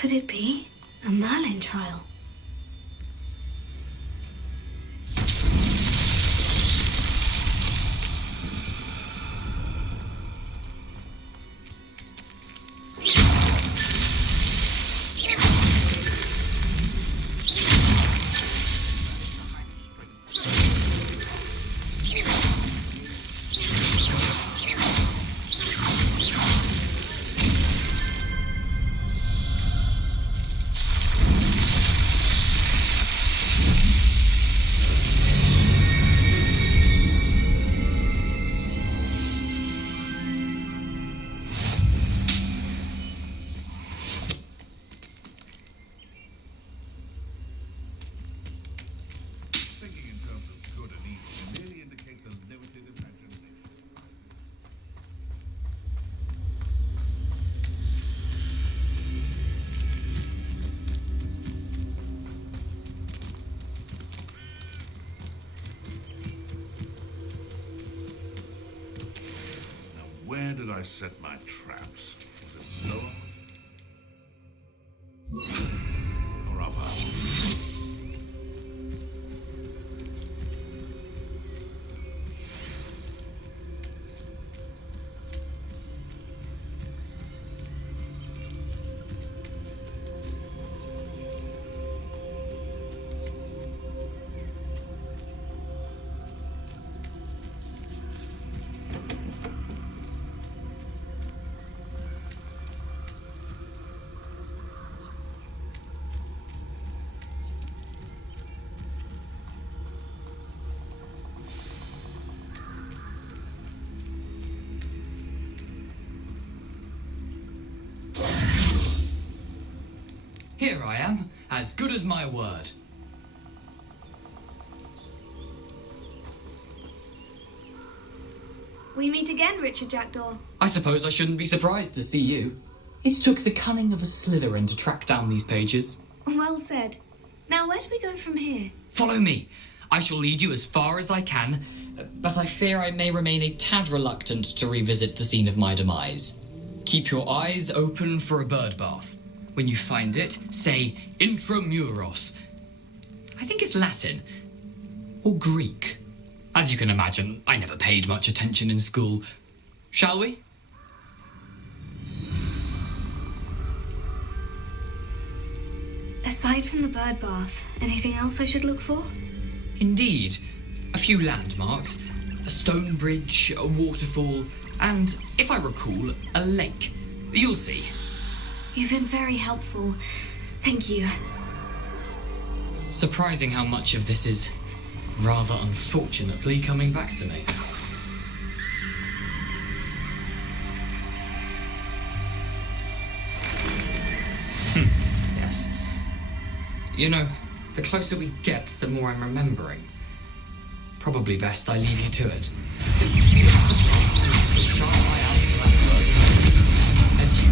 Could it be a Merlin trial? Thinking in terms of good and evil merely indicates a limited imagination. Now, where did I set my traps? Was it lower? Or upper? Here I am, as good as my word. We meet again, Richard Jackdaw. I suppose I shouldn't be surprised to see you. It took the cunning of a Slytherin to track down these pages. Well said. Now, where do we go from here? Follow me. I shall lead you as far as I can, but I fear I may remain a tad reluctant to revisit the scene of my demise. Keep your eyes open for a bird bath. When you find it, say intramuros. I think it's Latin. Or Greek. As you can imagine, I never paid much attention in school. Shall we? Aside from the bird bath, anything else I should look for? Indeed. A few landmarks. A stone bridge, a waterfall, and, if I recall, a lake. You'll see. You've been very helpful. Thank you. Surprising how much of this is, rather unfortunately, coming back to me. Yes. You know, the closer we get, the more I'm remembering. Probably best I leave you to it. Keep an eye out for that road. And you.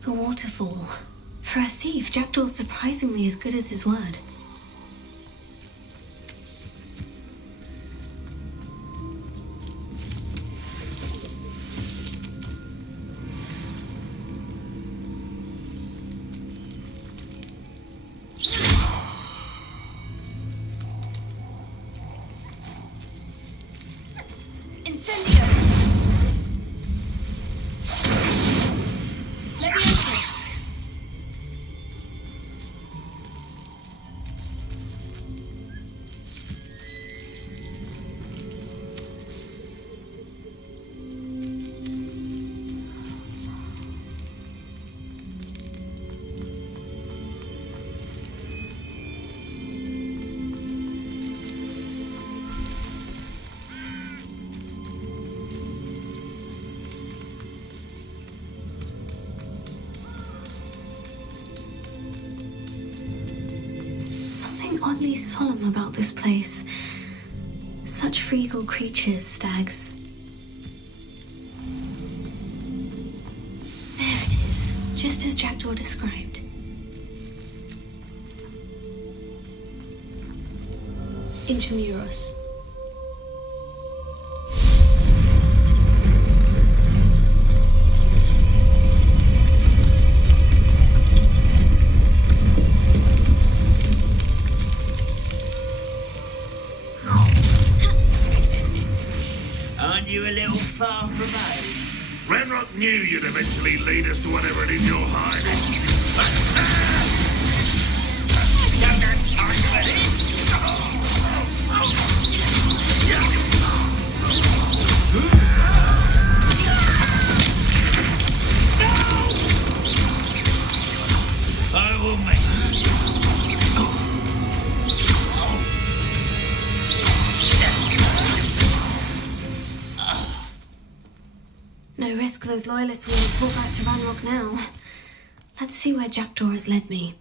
The waterfall. For a thief, Jackdaw's surprisingly as good as his word. Incendio! Let me enter. Something oddly solemn about this place. Such regal creatures, stags. There it is, just as Jackdaw described. Intramuros. Aren't you a little far from home? Ranrock knew you'd eventually lead us to whatever it is you're hiding. Don't have time for this! I will make... No risk those loyalists will report back to Ranrock now. Let's see where Jackdaw has led me.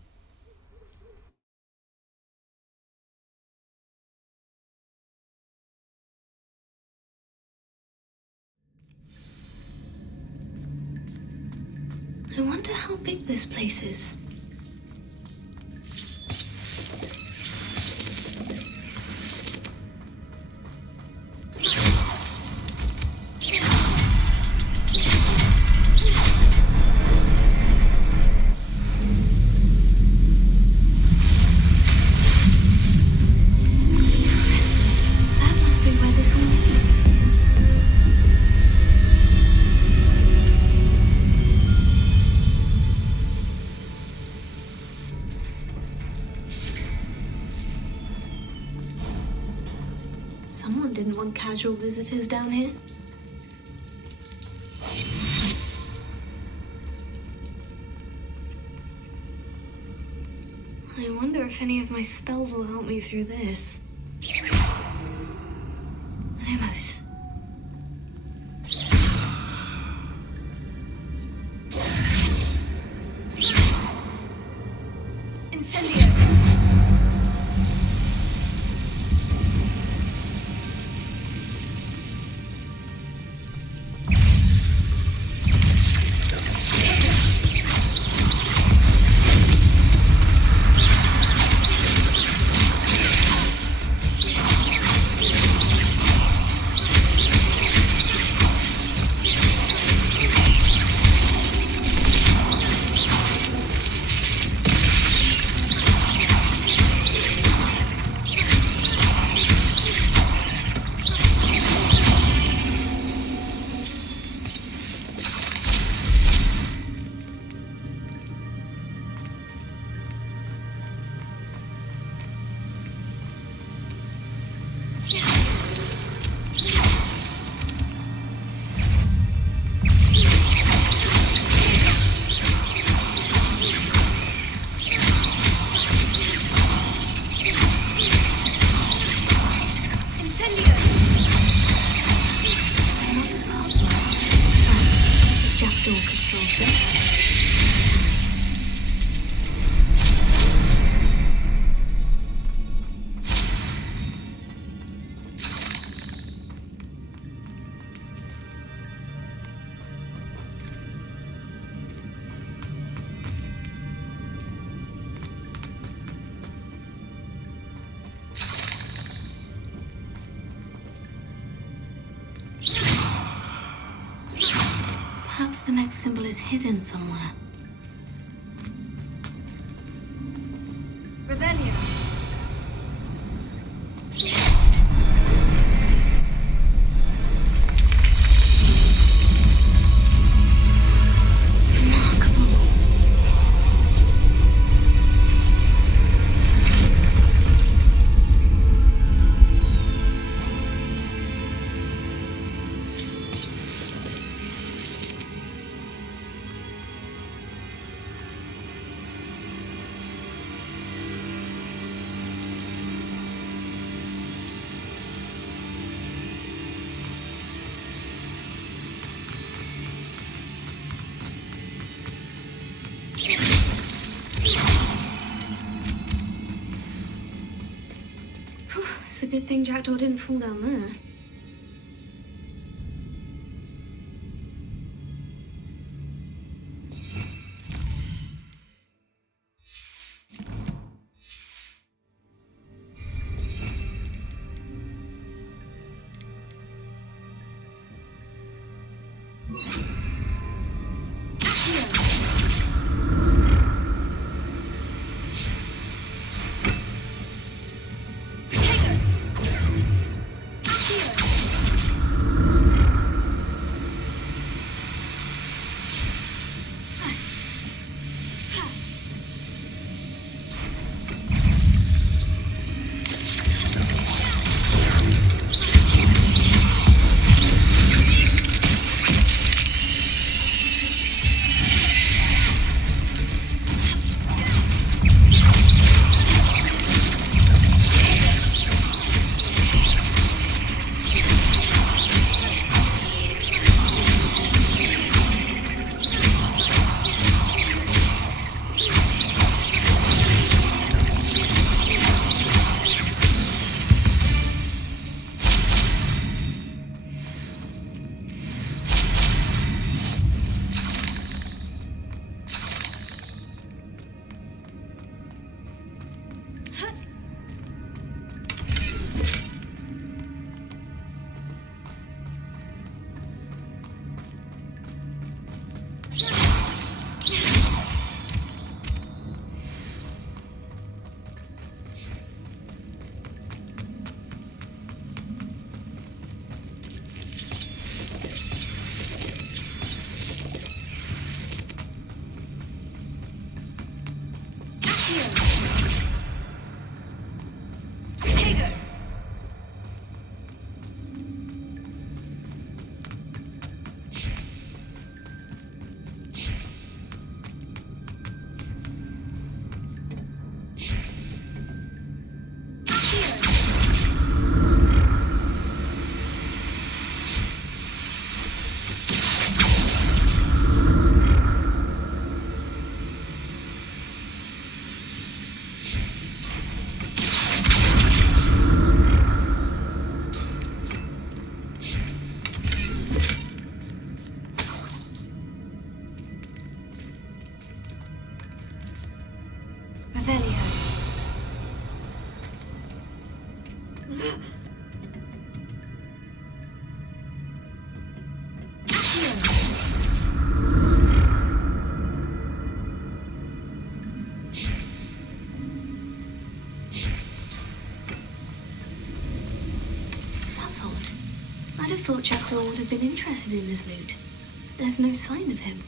I wonder how big this place is. That must be where this all leads. Someone didn't want casual visitors down here. I wonder if any of my spells will help me through this. Lumos. Incendio. X symbol is hidden somewhere. Revelio. Remarkable. Phew, it's a good thing Jackdaw didn't fall down there. Revelio. That's odd. I'd have thought Jackdaw would have been interested in this loot. There's no sign of him.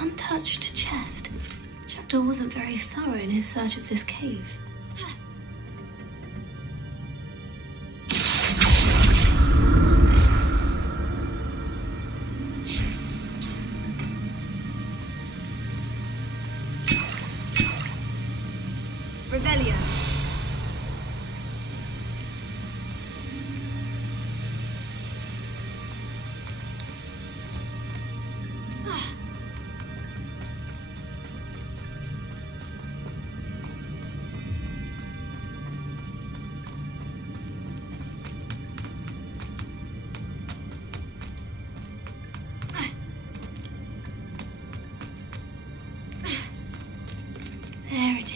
Untouched chest. Jackdaw wasn't very thorough in his search of this cave. Revelio.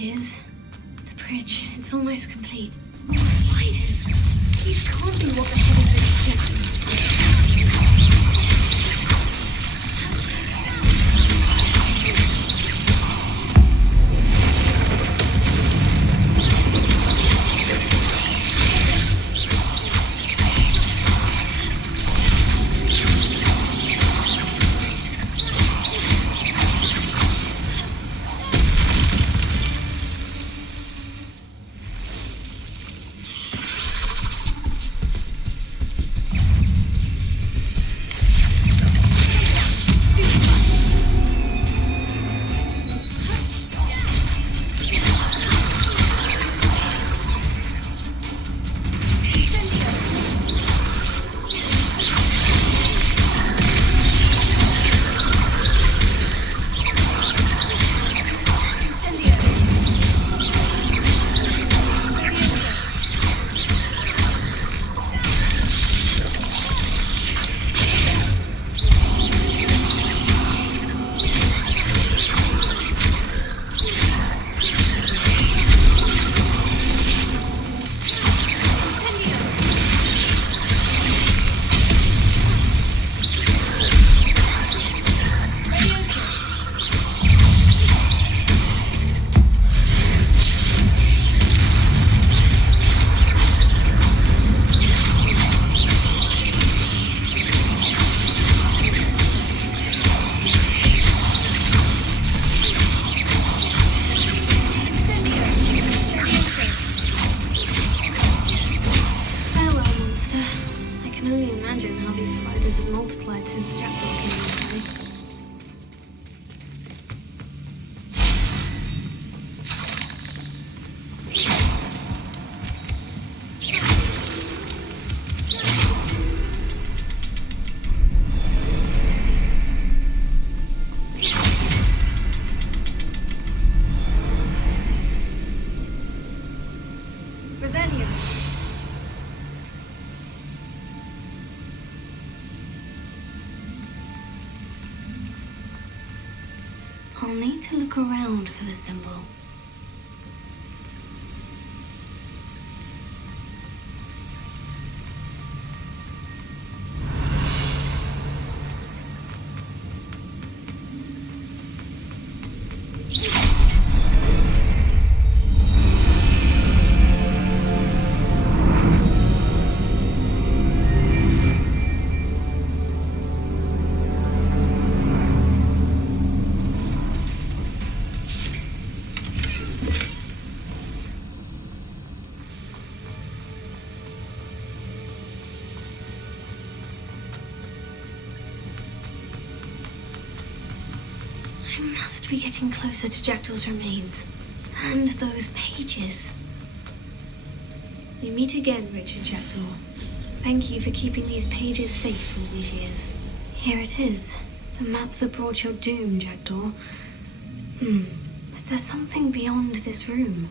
is. The bridge, it's almost complete. More spiders. These can't be what the head has been projecting. I'll need to look around for the symbol. I must be getting closer to Jackdaw's remains. And those pages. We meet again, Richard Jackdaw. Thank you for keeping these pages safe all these years. Here it is. The map that brought your doom, Jackdaw. Is there something beyond this room?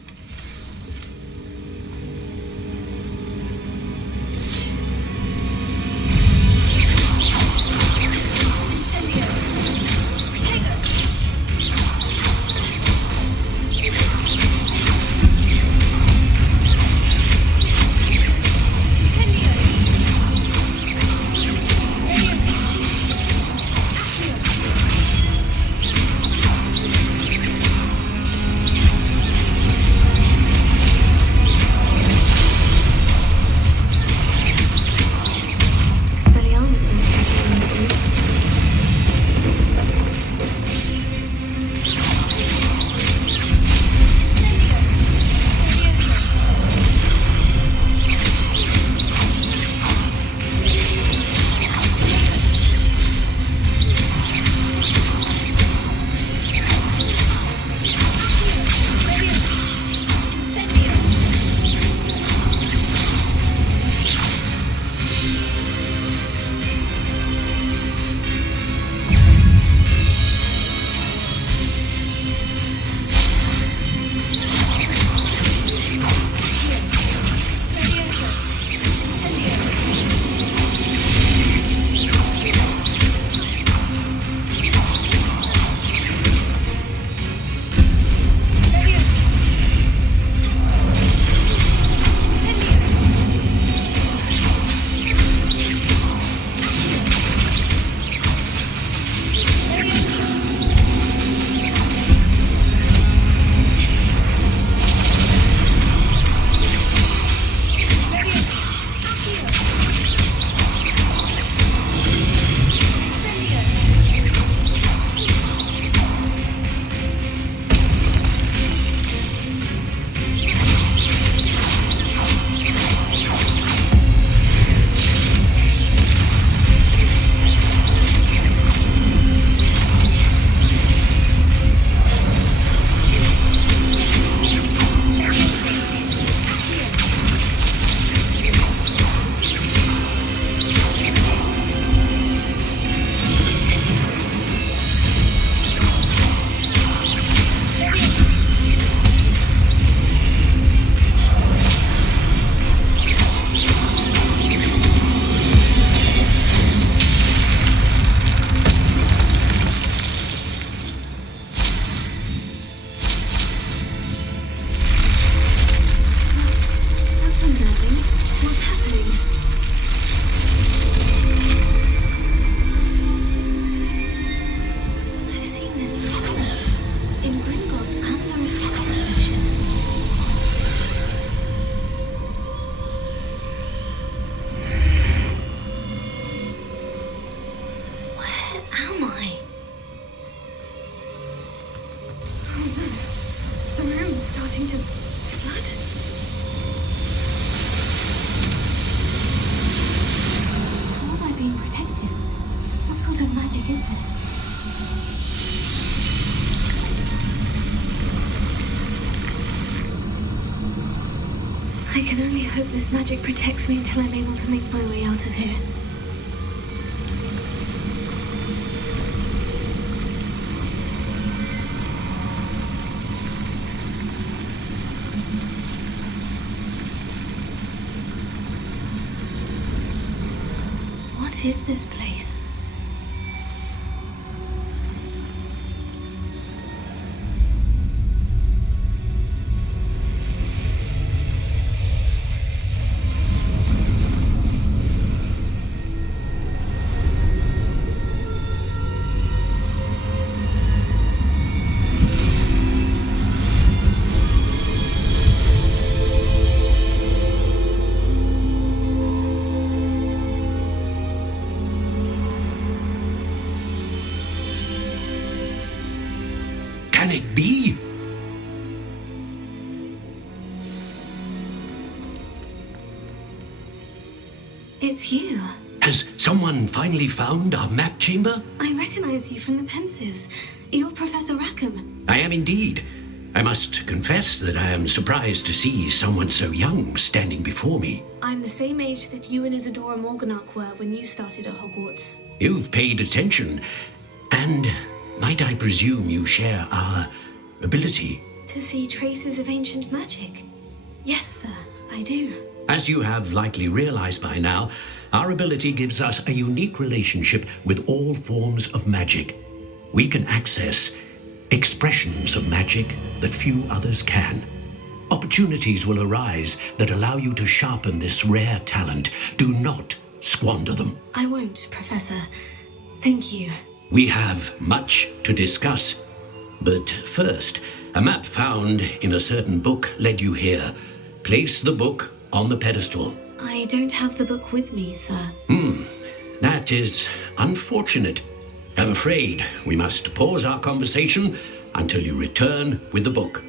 starting to flood. How am I being protected? What sort of magic is this? I can only hope this magic protects me until I'm able to make my way out of here. What is this place? Can it be? It's you. Has someone finally found our map chamber? I recognize you from the Pensives. You're Professor Rackham. I am indeed. I must confess that I am surprised to see someone so young standing before me. I'm the same age that you and Isadora Morganach were when you started at Hogwarts. You've paid attention, and might I presume you share our ability? To see traces of ancient magic? Yes, sir, I do. As you have likely realized by now, our ability gives us a unique relationship with all forms of magic. We can access expressions of magic that few others can. Opportunities will arise that allow you to sharpen this rare talent. Do not squander them. I won't, Professor. Thank you. We have much to discuss. But first, a map found in a certain book led you here. Place the book on the pedestal. I don't have the book with me, sir. That is unfortunate. I'm afraid we must pause our conversation until you return with the book.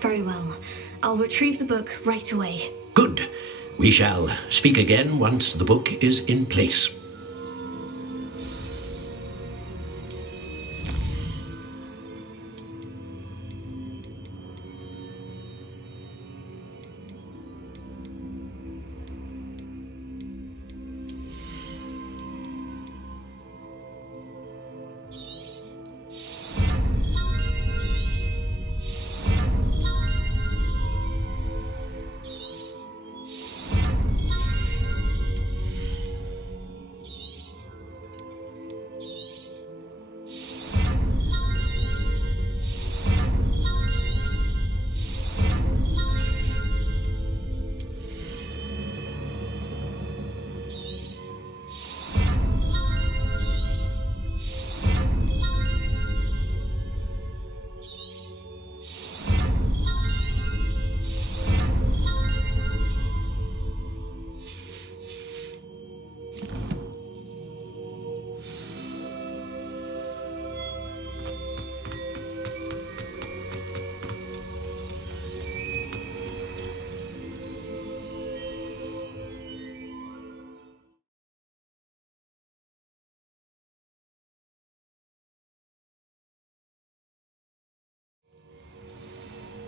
Very well. I'll retrieve the book right away. Good. We shall speak again once the book is in place.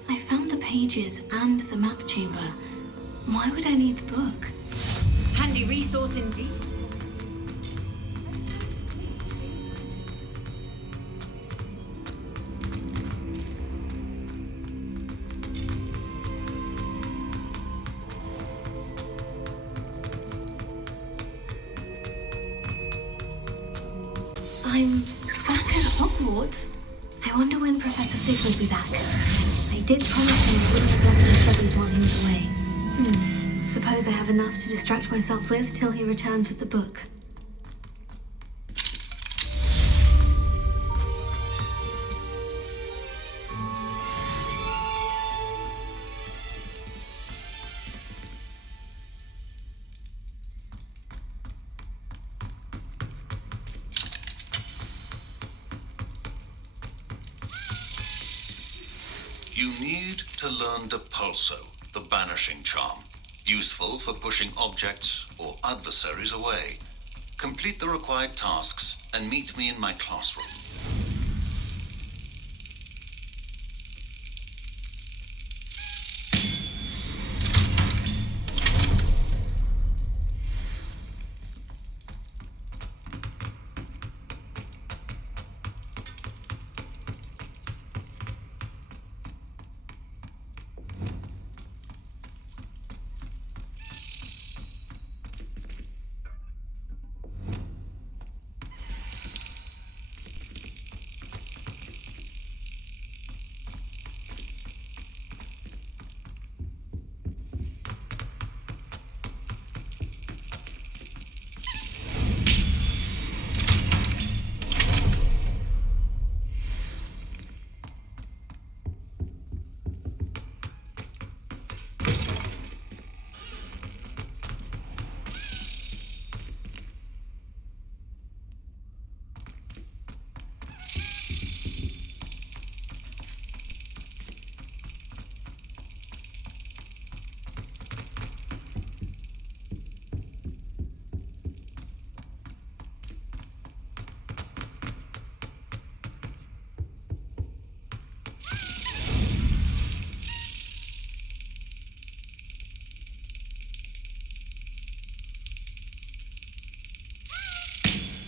I found the pages and the map chamber. Why would I need the book? Handy resource indeed. I'm back at Hogwarts. I wonder when Professor Fig will be back. I did promise him I wouldn't neglect my studies while he was away. Suppose I have enough to distract myself with till he returns with the book. You need to learn Depulso, the banishing charm. Useful for pushing objects or adversaries away. Complete the required tasks and meet me in my classroom.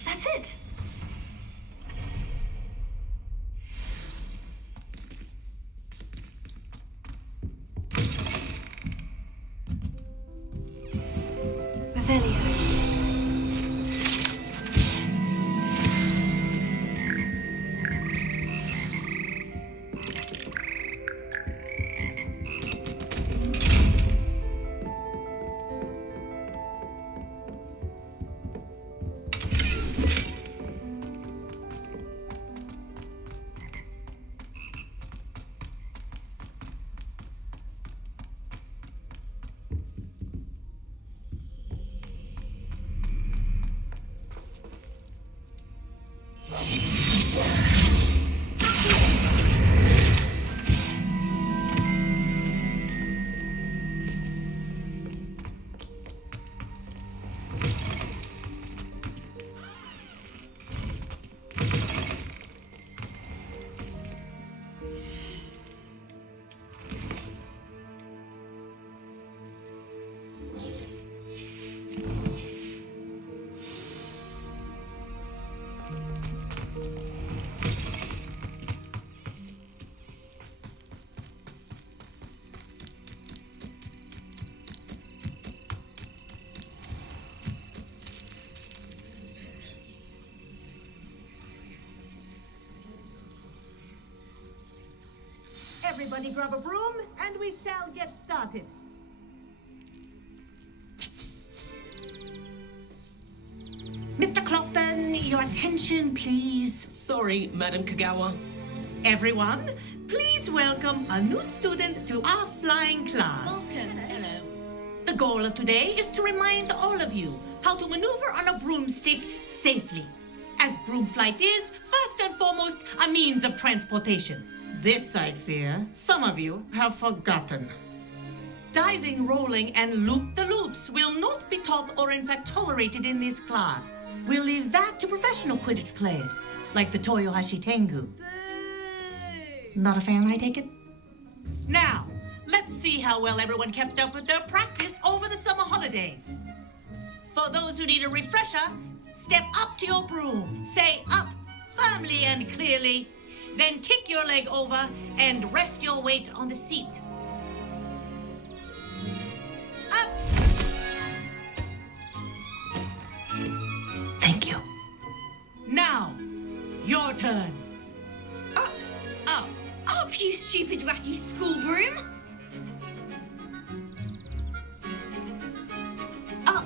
That's it. Revelio. Everybody grab a broom, and we shall get started. Mr. Clopton, your attention, please. Sorry, Madam Kagawa. Everyone, please welcome a new student to our flying class. Hello. The goal of today is to remind all of you how to maneuver on a broomstick safely, as broom flight is, first and foremost, a means of transportation. This, I fear, some of you have forgotten. Diving, rolling, and loop-the-loops will not be taught or in fact tolerated in this class. We'll leave that to professional Quidditch players, like the Toyohashi Tengu. Not a fan, I take it? Now, let's see how well everyone kept up with their practice over the summer holidays. For those who need a refresher, step up to your broom, say up firmly and clearly, then kick your leg over and rest your weight on the seat. Up! Thank you. Now, your turn. Up, up, up, you stupid ratty school broom! Up!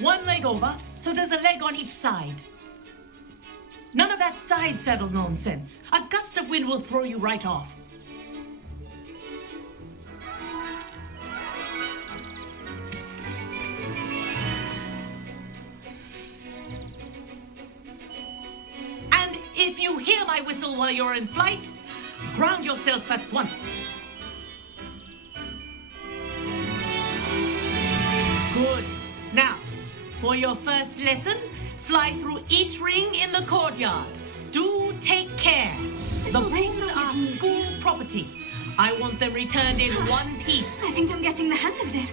One leg over, so there's a leg on each side. None of that side saddle nonsense. A gust of wind will throw you right off. And you hear my whistle while you're in flight, ground yourself at once. Good. Now, for your first lesson, fly through each ring in the courtyard. Do take care. The rings are school property. I want them returned in one piece. I think I'm getting the hang of this.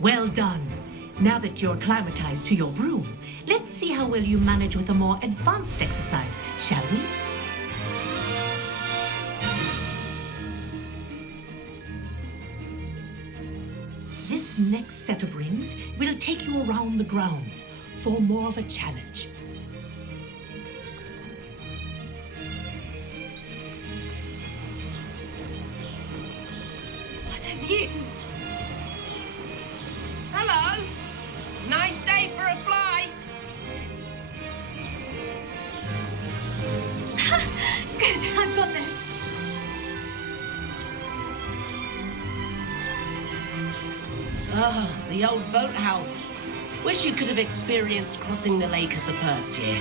Well done. Now that you're acclimatized to your broom, let's see how well you manage with a more advanced exercise, shall we? This next set of rings will take you around the grounds for more of a challenge. What have you... Hello. Nice day for a flight. Good, I've got this. Ah, the old boathouse. Wish you could have experienced crossing the lake as a first year.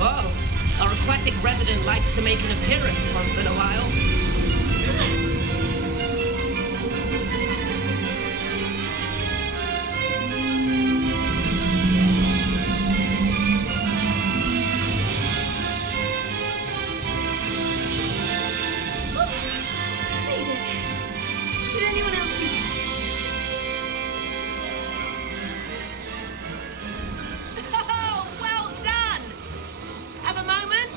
Whoa, our aquatic resident likes to make an appearance once in a while. Did anyone else see that? Oh, well done! Have a moment?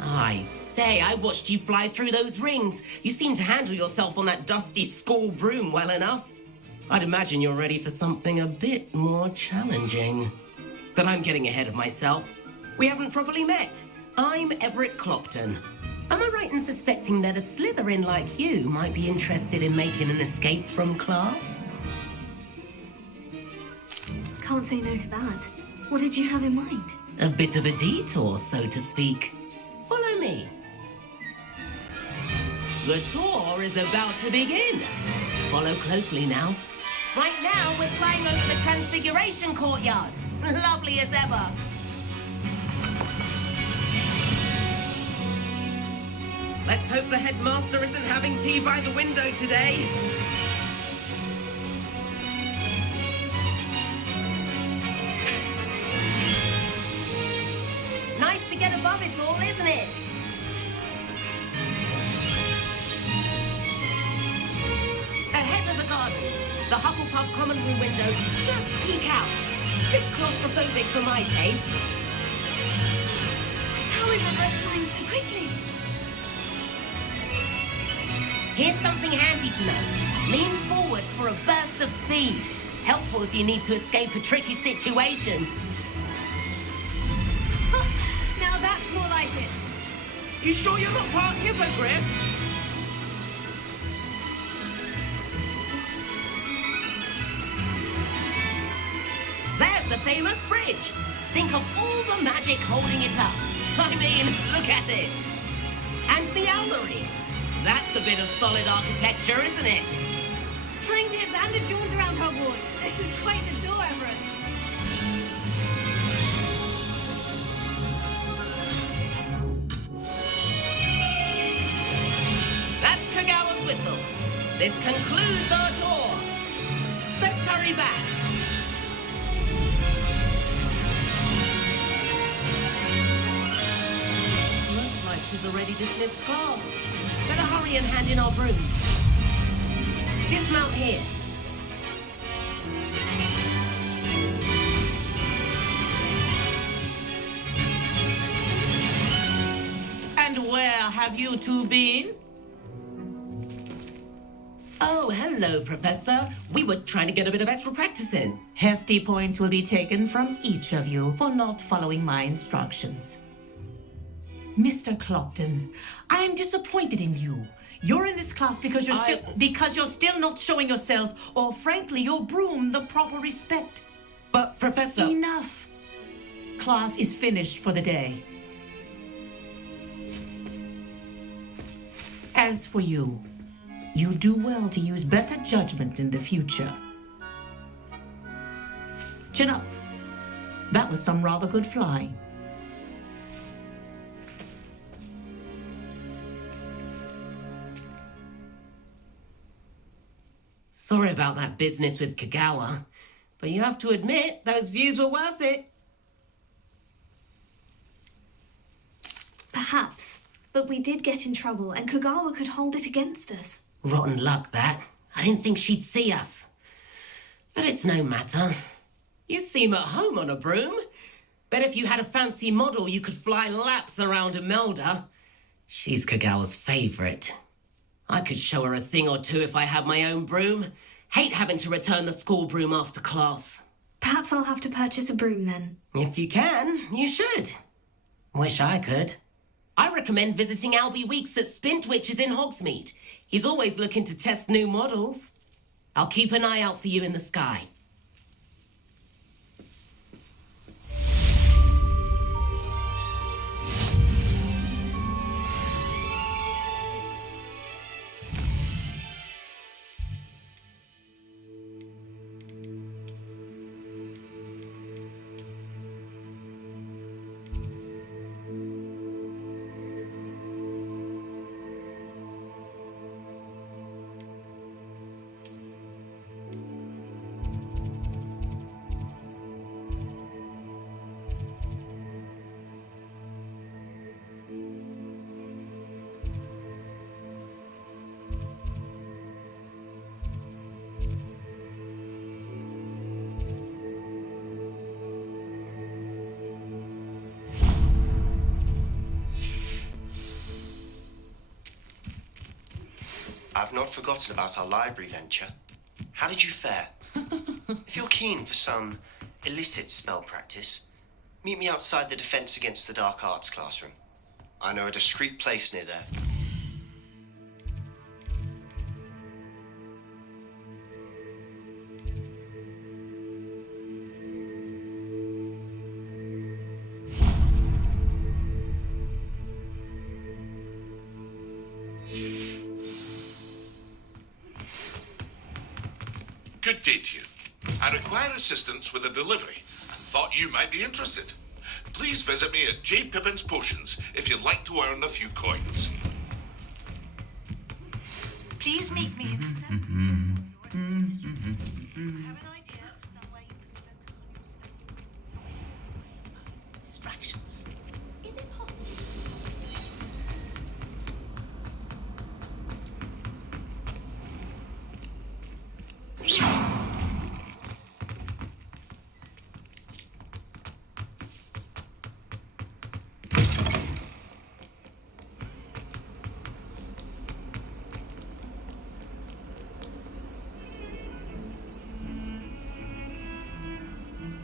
I say, I watched you fly through those rings. You seem to handle yourself on that dusty school broom well enough. I'd imagine you're ready for something a bit more challenging. But I'm getting ahead of myself. We haven't properly met. I'm Everett Clopton. Am I right in suspecting that a Slytherin like you might be interested in making an escape from class? Can't say no to that. What did you have in mind? A bit of a detour, so to speak. Follow me. The tour is about to begin. Follow closely now. Right now, we're flying over the Transfiguration Courtyard. Lovely as ever. Let's hope the headmaster isn't having tea by the window today. Nice to get above it all, isn't it? Ahead of the gardens, the Hufflepuff common room windows just peek out. Bit claustrophobic for my taste. How is Everett flying so quickly? Here's something handy to know. Lean forward for a burst of speed. Helpful if you need to escape a tricky situation. Now that's more like it. You sure you're not part hippogriff? There's the famous bridge. Think of all the magic holding it up. I mean, look at it. And the owlery. That's a bit of solid architecture, isn't it? Flying tips and a jaunt around Hogwarts. This is quite the tour, Everett. That's Kagawa's whistle. This concludes our tour. Let's hurry back. Looks like she's already dismissed class. Better hurry and hand in our brooms. Dismount here. And where have you two been? Oh, hello, Professor. We were trying to get a bit of extra practice in. Hefty points will be taken from each of you for not following my instructions. Mr. Clopton, I am disappointed in you. You're in this class because you're still not showing yourself, or frankly, your broom the proper respect. But, Professor... Enough. Class is finished for the day. As for you, you do well to use better judgment in the future. Chin up. That was some rather good flying. Sorry about that business with Kagawa, but you have to admit those views were worth it. Perhaps, but we did get in trouble, and Kagawa could hold it against us. Rotten luck, that. I didn't think she'd see us. But it's no matter. You seem at home on a broom. Bet if you had a fancy model, you could fly laps around Imelda. She's Kagawa's favorite. I could show her a thing or two if I had my own broom. Hate having to return the school broom after class. Perhaps I'll have to purchase a broom then. If you can, you should. Wish I could. I recommend visiting Albie Weeks at Spintwitches in Hogsmeade. He's always looking to test new models. I'll keep an eye out for you in the sky. I've not forgotten about our library venture. How did you fare? If you're keen for some illicit spell practice, meet me outside the Defense Against the Dark Arts classroom. I know a discreet place near there. Good day to you. I require assistance with a delivery and thought you might be interested. Please visit me at J. Pippin's Potions if you'd like to earn a few coins. Please meet me in the center. I have an idea for somewhere you can focus on your studies. Distractions. Is it possible?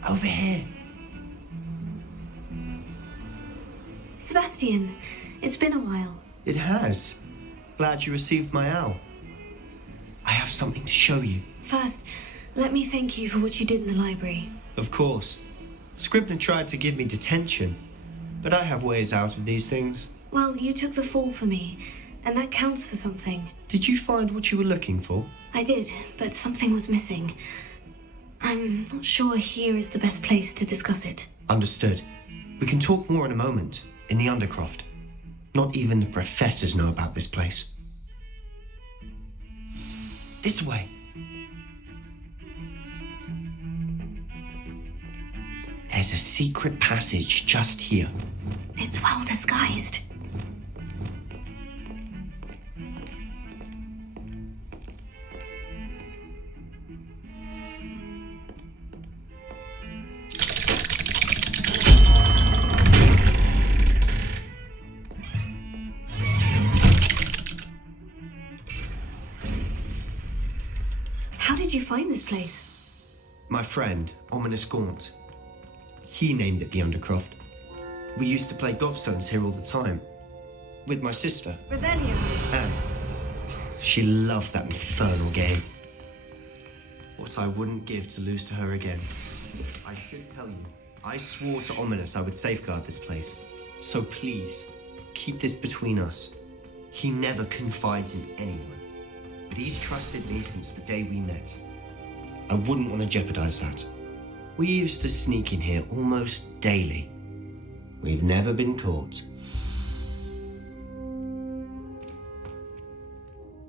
Over here. Sebastian, it's been a while. It has. Glad you received my owl. I have something to show you. First, let me thank you for what you did in the library. Of course. Scribner tried to give me detention, but I have ways out of these things. Well, you took the fall for me, and that counts for something. Did you find what you were looking for? I did, but something was missing. I'm not sure here is the best place to discuss it. Understood. We can talk more in a moment, in the Undercroft. Not even the professors know about this place. This way. There's a secret passage just here. It's well disguised. How did you find this place? My friend, Ominous Gaunt. He named it the Undercroft. We used to play gobstones here all the time. With my sister, Revelio. Anne. She loved that infernal game. What I wouldn't give to lose to her again. I should tell you, I swore to Ominous I would safeguard this place. So please, keep this between us. He never confides in anyone. But he's trusted me since the day we met. I wouldn't want to jeopardize that. We used to sneak in here almost daily. We've never been caught.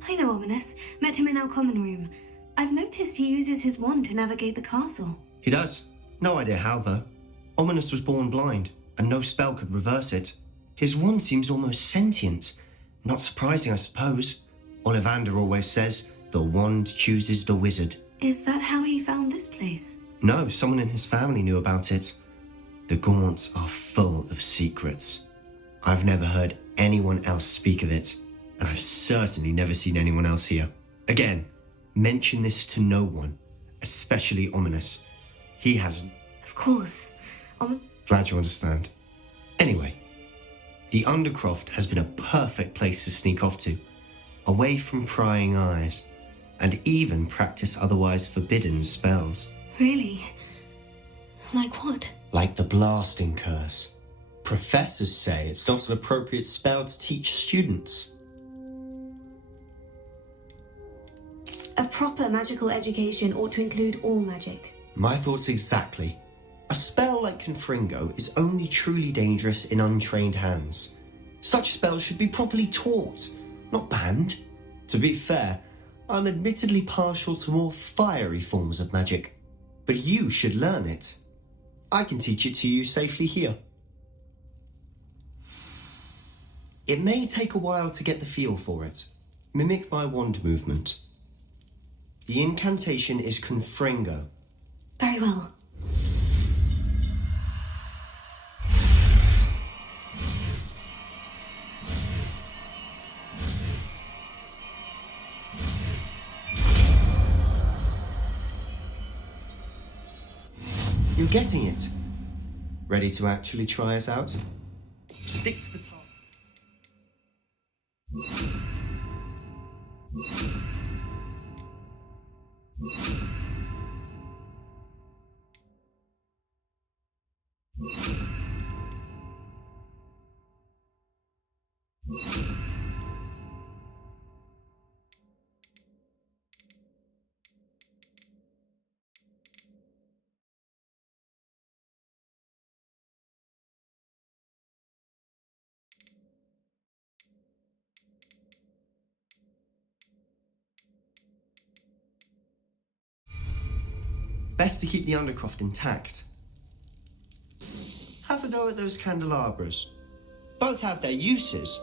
I know Ominous. Met him in our common room. I've noticed he uses his wand to navigate the castle. He does. No idea how, though. Ominous was born blind, and no spell could reverse it. His wand seems almost sentient. Not surprising, I suppose. Ollivander always says, the wand chooses the wizard. Is that how he found this place? No, someone in his family knew about it. The Gaunts are full of secrets. I've never heard anyone else speak of it, and I've certainly never seen anyone else here. Again, mention this to no one, especially Ominous. He hasn't. Of course. Glad you understand. Anyway, the Undercroft has been a perfect place to sneak off to, away from prying eyes, and even practice otherwise forbidden spells. Really? Like what? Like the blasting curse. Professors say it's not an appropriate spell to teach students. A proper magical education ought to include all magic. My thoughts exactly. A spell like Confringo is only truly dangerous in untrained hands. Such spells should be properly taught, not banned. To be fair, I'm admittedly partial to more fiery forms of magic, but you should learn it. I can teach it to you safely here. It may take a while to get the feel for it. Mimic my wand movement. The incantation is Confringo. Very well. You're getting it. Ready to actually try it out? Stick to the target. Best to keep the Undercroft intact. Have a go at those candelabras. Both have their uses,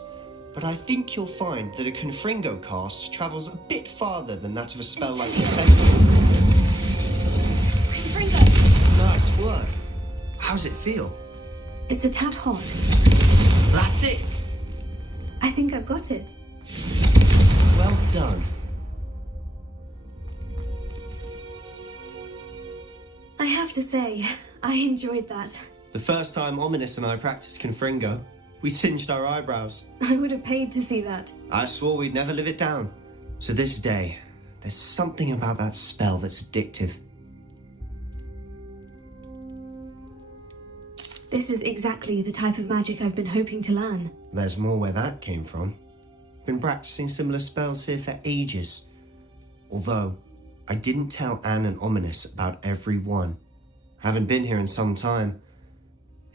but I think you'll find that a Confringo cast travels a bit farther than that of a spell like Incendio. Confringo! Nice work. How's it feel? It's a tad hot. That's it! I think I've got it. Well done. I have to say, I enjoyed that. The first time Ominous and I practiced Confringo, we singed our eyebrows. I would have paid to see that. I swore we'd never live it down. So this day, there's something about that spell that's addictive. This is exactly the type of magic I've been hoping to learn. There's more where that came from. Been practicing similar spells here for ages. Although, I didn't tell Anne and Ominous about every one. Haven't been here in some time.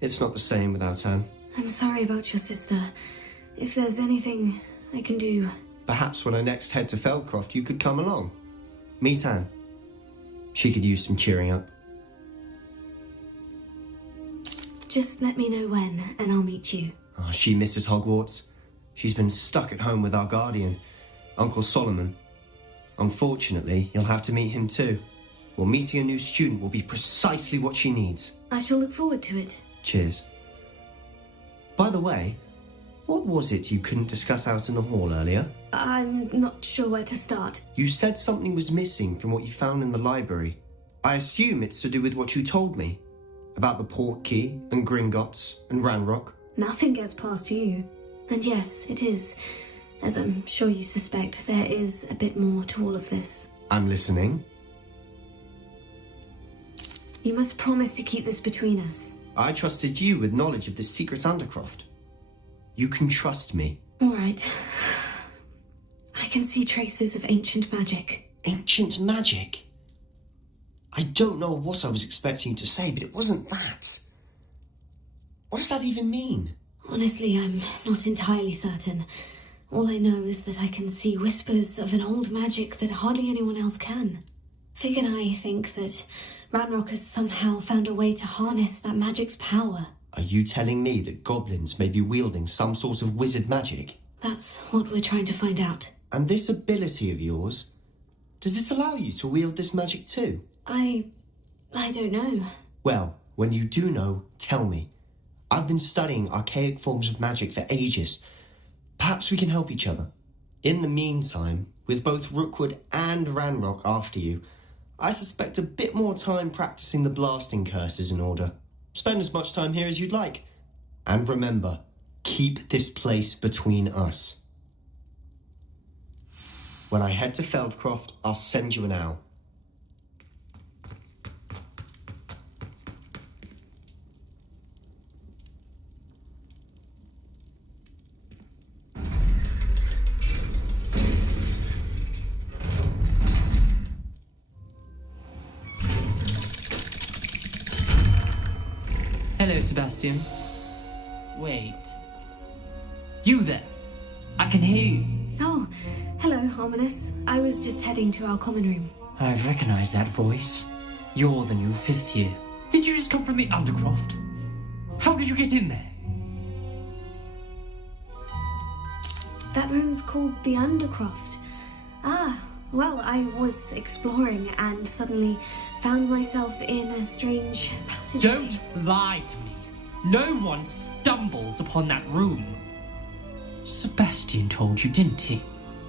It's not the same without Anne. I'm sorry about your sister. If there's anything I can do... Perhaps when I next head to Feldcroft, you could come along. Meet Anne. She could use some cheering up. Just let me know when, and I'll meet you. Oh, she misses Hogwarts. She's been stuck at home with our guardian, Uncle Solomon. Unfortunately, you'll have to meet him too. Well, meeting a new student will be precisely what she needs. I shall look forward to it. Cheers. By the way, what was it you couldn't discuss out in the hall earlier? I'm not sure where to start. You said something was missing from what you found in the library. I assume it's to do with what you told me. About the Portkey and Gringotts and Ranrock? Nothing gets past you. And yes, it is, as I'm sure you suspect, there is a bit more to all of this. I'm listening. You must promise to keep this between us. I trusted you with knowledge of this secret undercroft. You can trust me. All right. I can see traces of ancient magic. Ancient magic? I don't know what I was expecting you to say, but it wasn't that. What does that even mean? Honestly, I'm not entirely certain. All I know is that I can see whispers of an old magic that hardly anyone else can. Fig and I think that Ranrock has somehow found a way to harness that magic's power. Are you telling me that goblins may be wielding some sort of wizard magic? That's what we're trying to find out. And this ability of yours, does it allow you to wield this magic too? I don't know. Well, when you do know, tell me. I've been studying archaic forms of magic for ages. Perhaps we can help each other. In the meantime, with both Rookwood and Ranrock after you, I suspect a bit more time practicing the blasting curse is in order. Spend as much time here as you'd like. And remember, keep this place between us. When I head to Feldcroft, I'll send you an owl. Hello, Sebastian. Wait. You there? I can hear you. Oh, hello, Ominous. I was just heading to our common room. I've recognized that voice. You're the new 5th year. Did you just come from the Undercroft? How did you get in there? That room's called the Undercroft. Ah, well, I was exploring and suddenly found myself in a strange passage. Don't lie to me. No one stumbles upon that room. Sebastian told you, didn't he?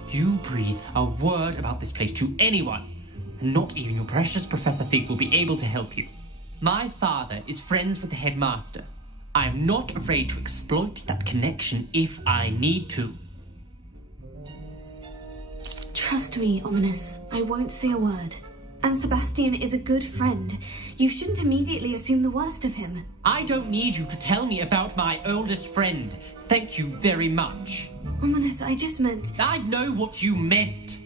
You breathe a word about this place to anyone, and not even your precious Professor Fig will be able to help you. My father is friends with the headmaster. I am not afraid to exploit that connection if I need to. Trust me, Ominous. I won't say a word. And Sebastian is a good friend. You shouldn't immediately assume the worst of him. I don't need you to tell me about my oldest friend. Thank you very much. Ominous, I just meant... I know what you meant.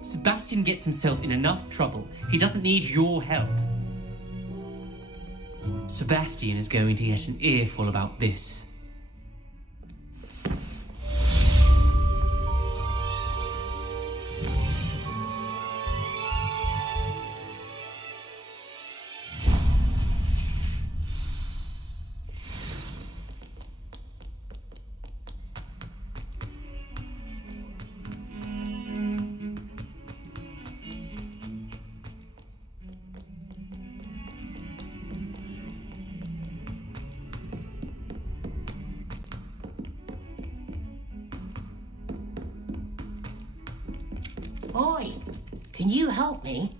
Sebastian gets himself in enough trouble. He doesn't need your help. Sebastian is going to get an earful about this. Oi, can you help me?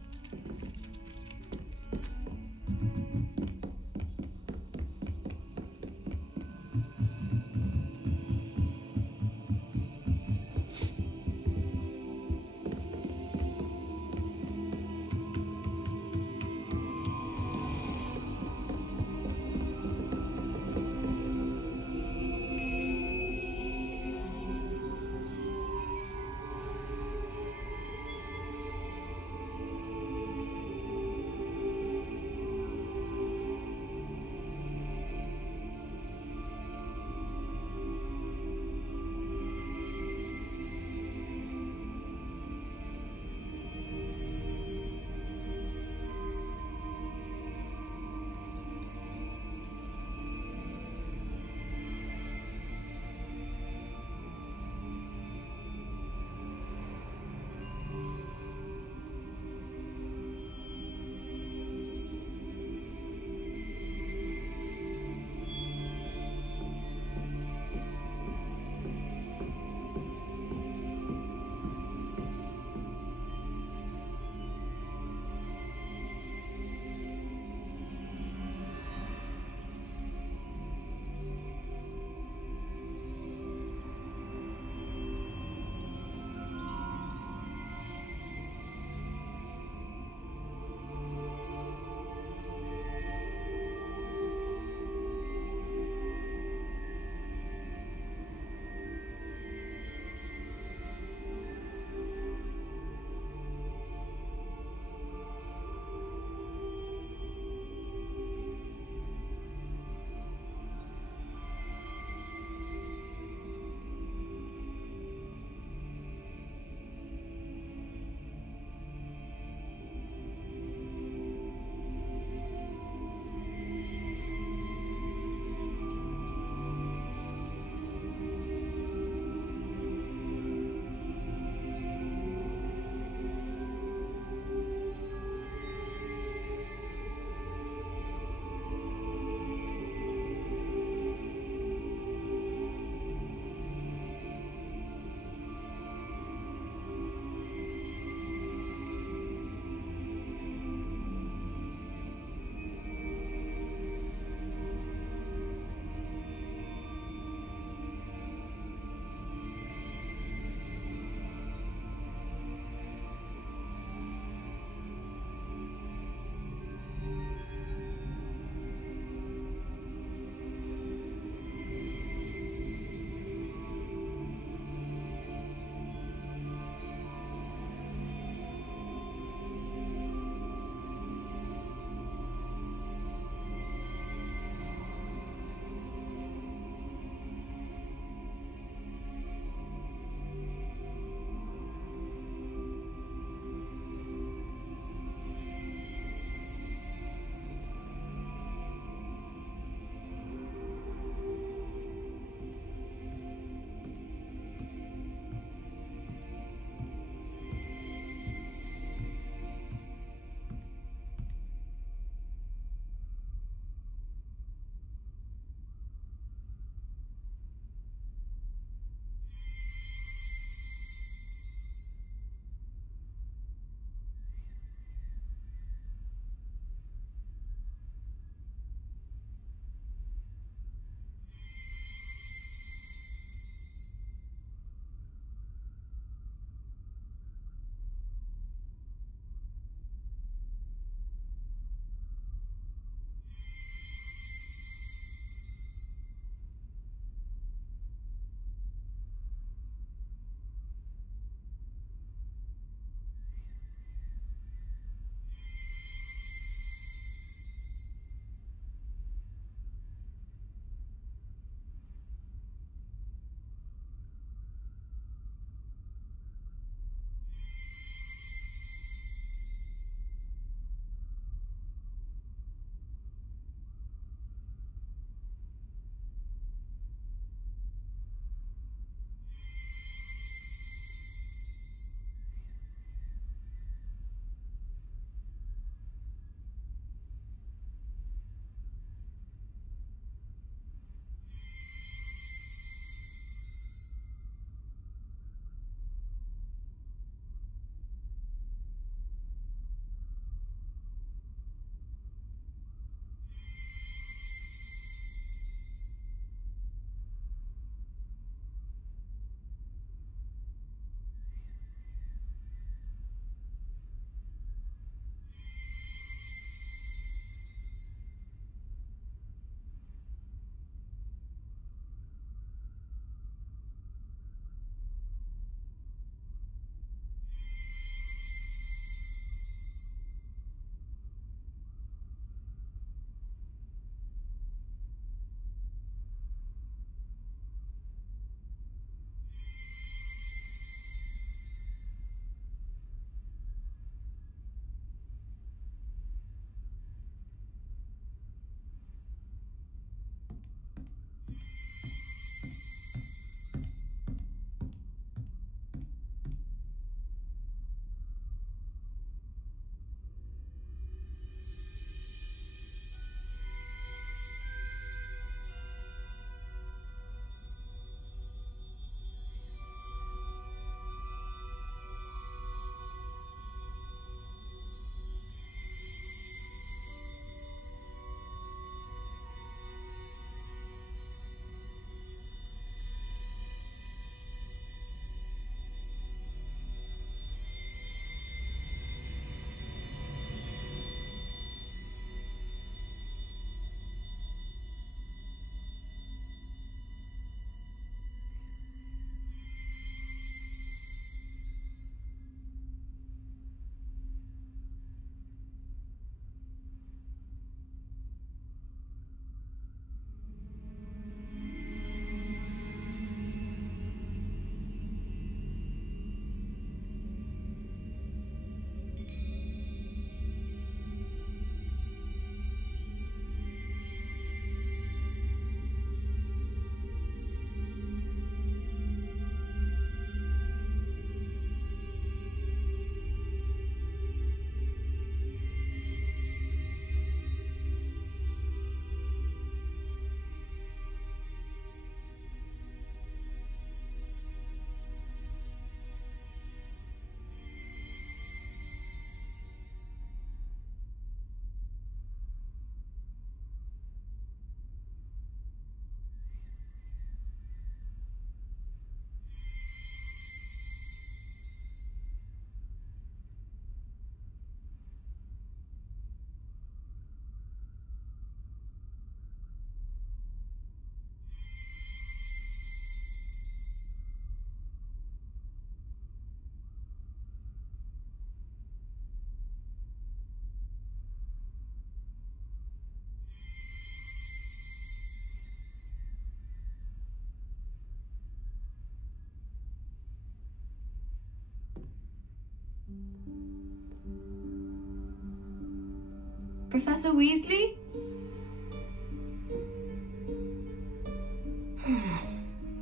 Professor Weasley?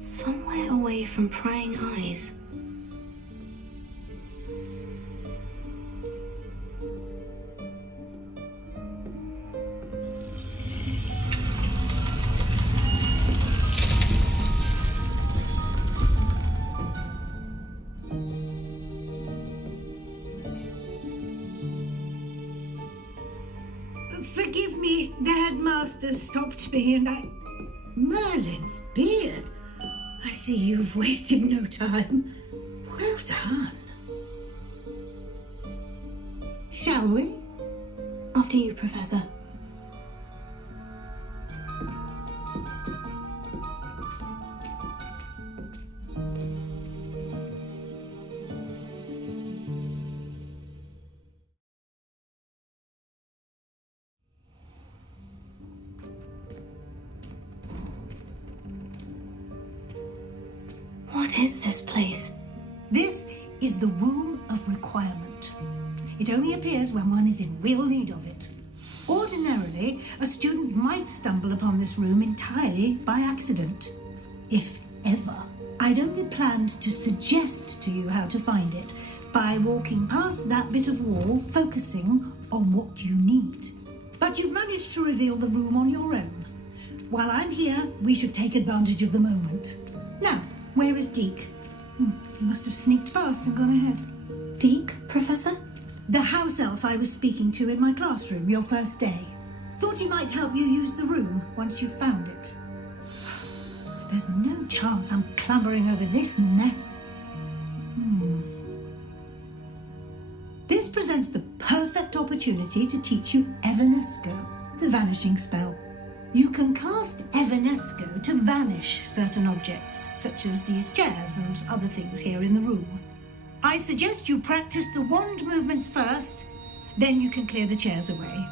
Somewhere away from prying eyes. Forgive me, the headmaster stopped me and I... Merlin's beard. I see you've wasted no time. Well done. Shall we? After you, Professor. What is this place? This is the Room of Requirement. It only appears when one is in real need of it. Ordinarily, a student might stumble upon this room entirely by accident. If ever. I'd only planned to suggest to you how to find it by walking past that bit of wall, focusing on what you need. But you've managed to reveal the room on your own. While I'm here, we should take advantage of the moment. Now, where is Deke? He must have sneaked past and gone ahead. Deke, Professor? The house elf I was speaking to in my classroom your first day. Thought he might help you use the room once you've found it. There's no chance I'm clambering over this mess. This presents the perfect opportunity to teach you Evanesco, the vanishing spell. You can cast Evanesco to vanish certain objects, such as these chairs and other things here in the room. I suggest you practice the wand movements first, then you can clear the chairs away.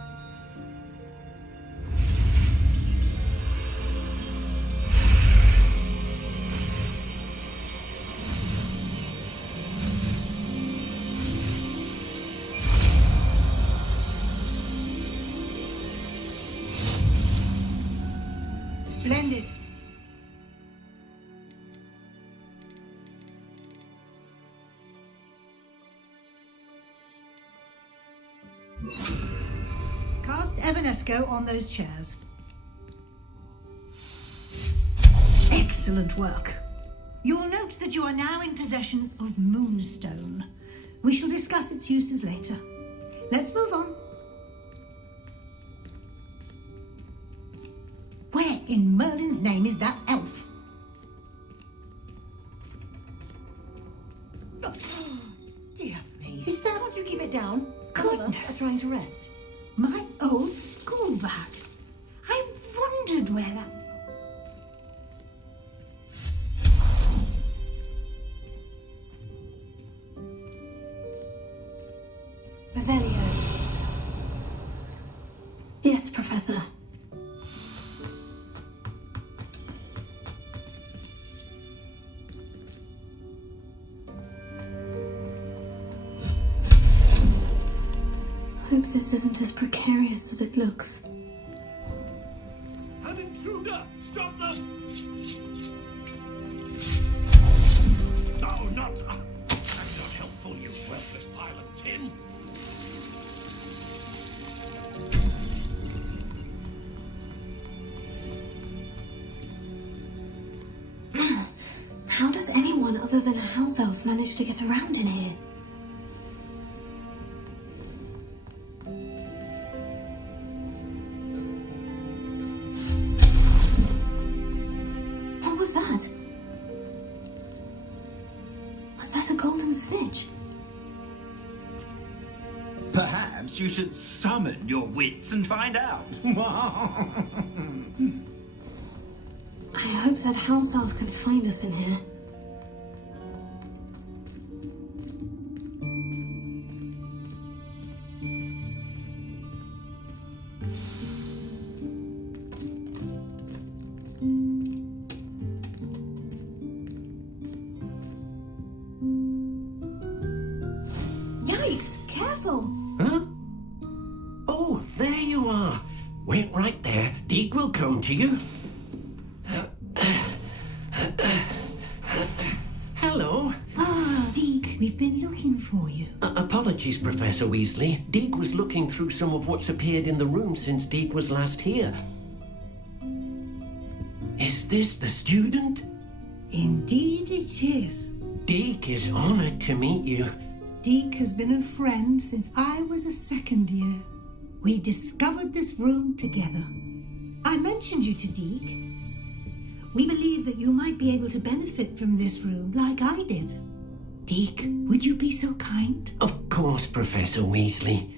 Splendid. Cast Evanesco on those chairs. Excellent work. You'll note that you are now in possession of Moonstone. We shall discuss its uses later. Let's move on. Where in Merlin's name is that elf? Dear me. Is that what you keep it down? Some of us are trying to rest. My old school bag. I wondered where that... Revelio. Yes, Professor. Hope this isn't as precarious as it looks. An intruder! Stop them! No, not... That's not helpful, you worthless pile of tin. How does anyone other than a house elf manage to get around in here? What was that? Was that a golden snitch? Perhaps you should summon your wits and find out. I hope that house elf can find us in here. Oh, there you are. Wait right there. Deke will come to you. Hello. Ah, Deke, we've been looking for you. Apologies, Professor Weasley. Deke was looking through some of what's appeared in the room since Deke was last here. Is this the student? Indeed it is. Deke is honored to meet you. Deke has been a friend since I was a second year. We discovered this room together. I mentioned you to Deke. We believe that you might be able to benefit from this room like I did. Deke, would you be so kind? Of course, Professor Weasley.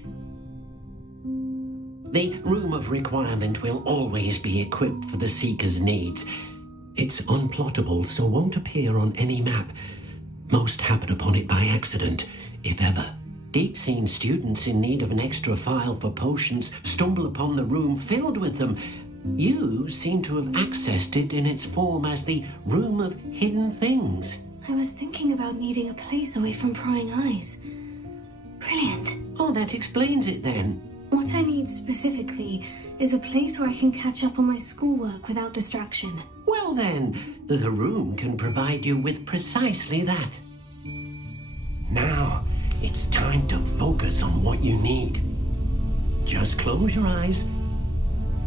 The Room of Requirement will always be equipped for the Seeker's needs. It's unplottable, so won't appear on any map. Most happen upon it by accident, if ever. Deke's seen students in need of an extra file for potions stumble upon the room filled with them. You seem to have accessed it in its form as the Room of Hidden Things. I was thinking about needing a place away from prying eyes. Brilliant. Oh, that explains it then. What I need specifically is a place where I can catch up on my schoolwork without distraction. Well then, the room can provide you with precisely that. Now, it's time to focus on what you need. Just close your eyes.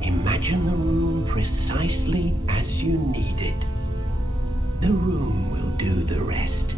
Imagine the room precisely as you need it. The room will do the rest.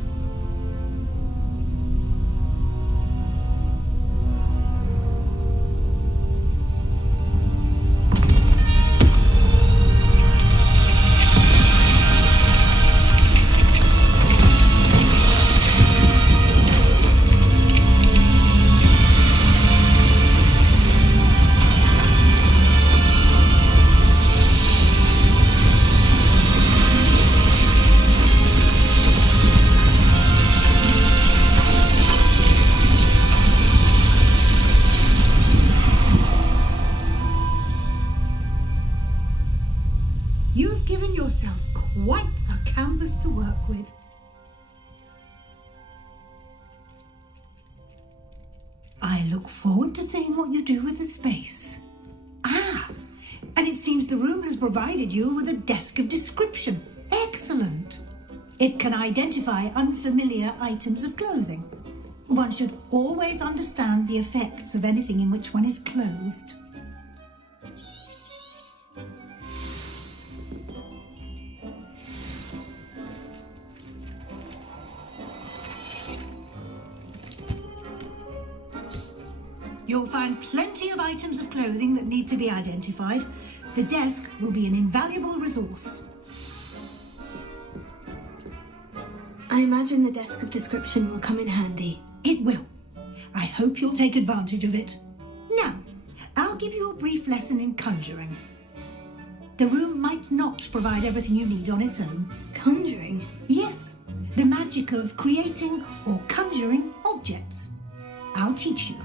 You've given yourself quite a canvas to work with. I look forward to seeing what you do with the space. Ah, and it seems the room has provided you with a desk of description. Excellent. It can identify unfamiliar items of clothing. One should always understand the effects of anything in which one is clothed. You'll find plenty of items of clothing that need to be identified. The desk will be an invaluable resource. I imagine the desk of description will come in handy. It will. I hope you'll take advantage of it. Now, I'll give you a brief lesson in conjuring. The room might not provide everything you need on its own. Conjuring? Yes, the magic of creating or conjuring objects. I'll teach you.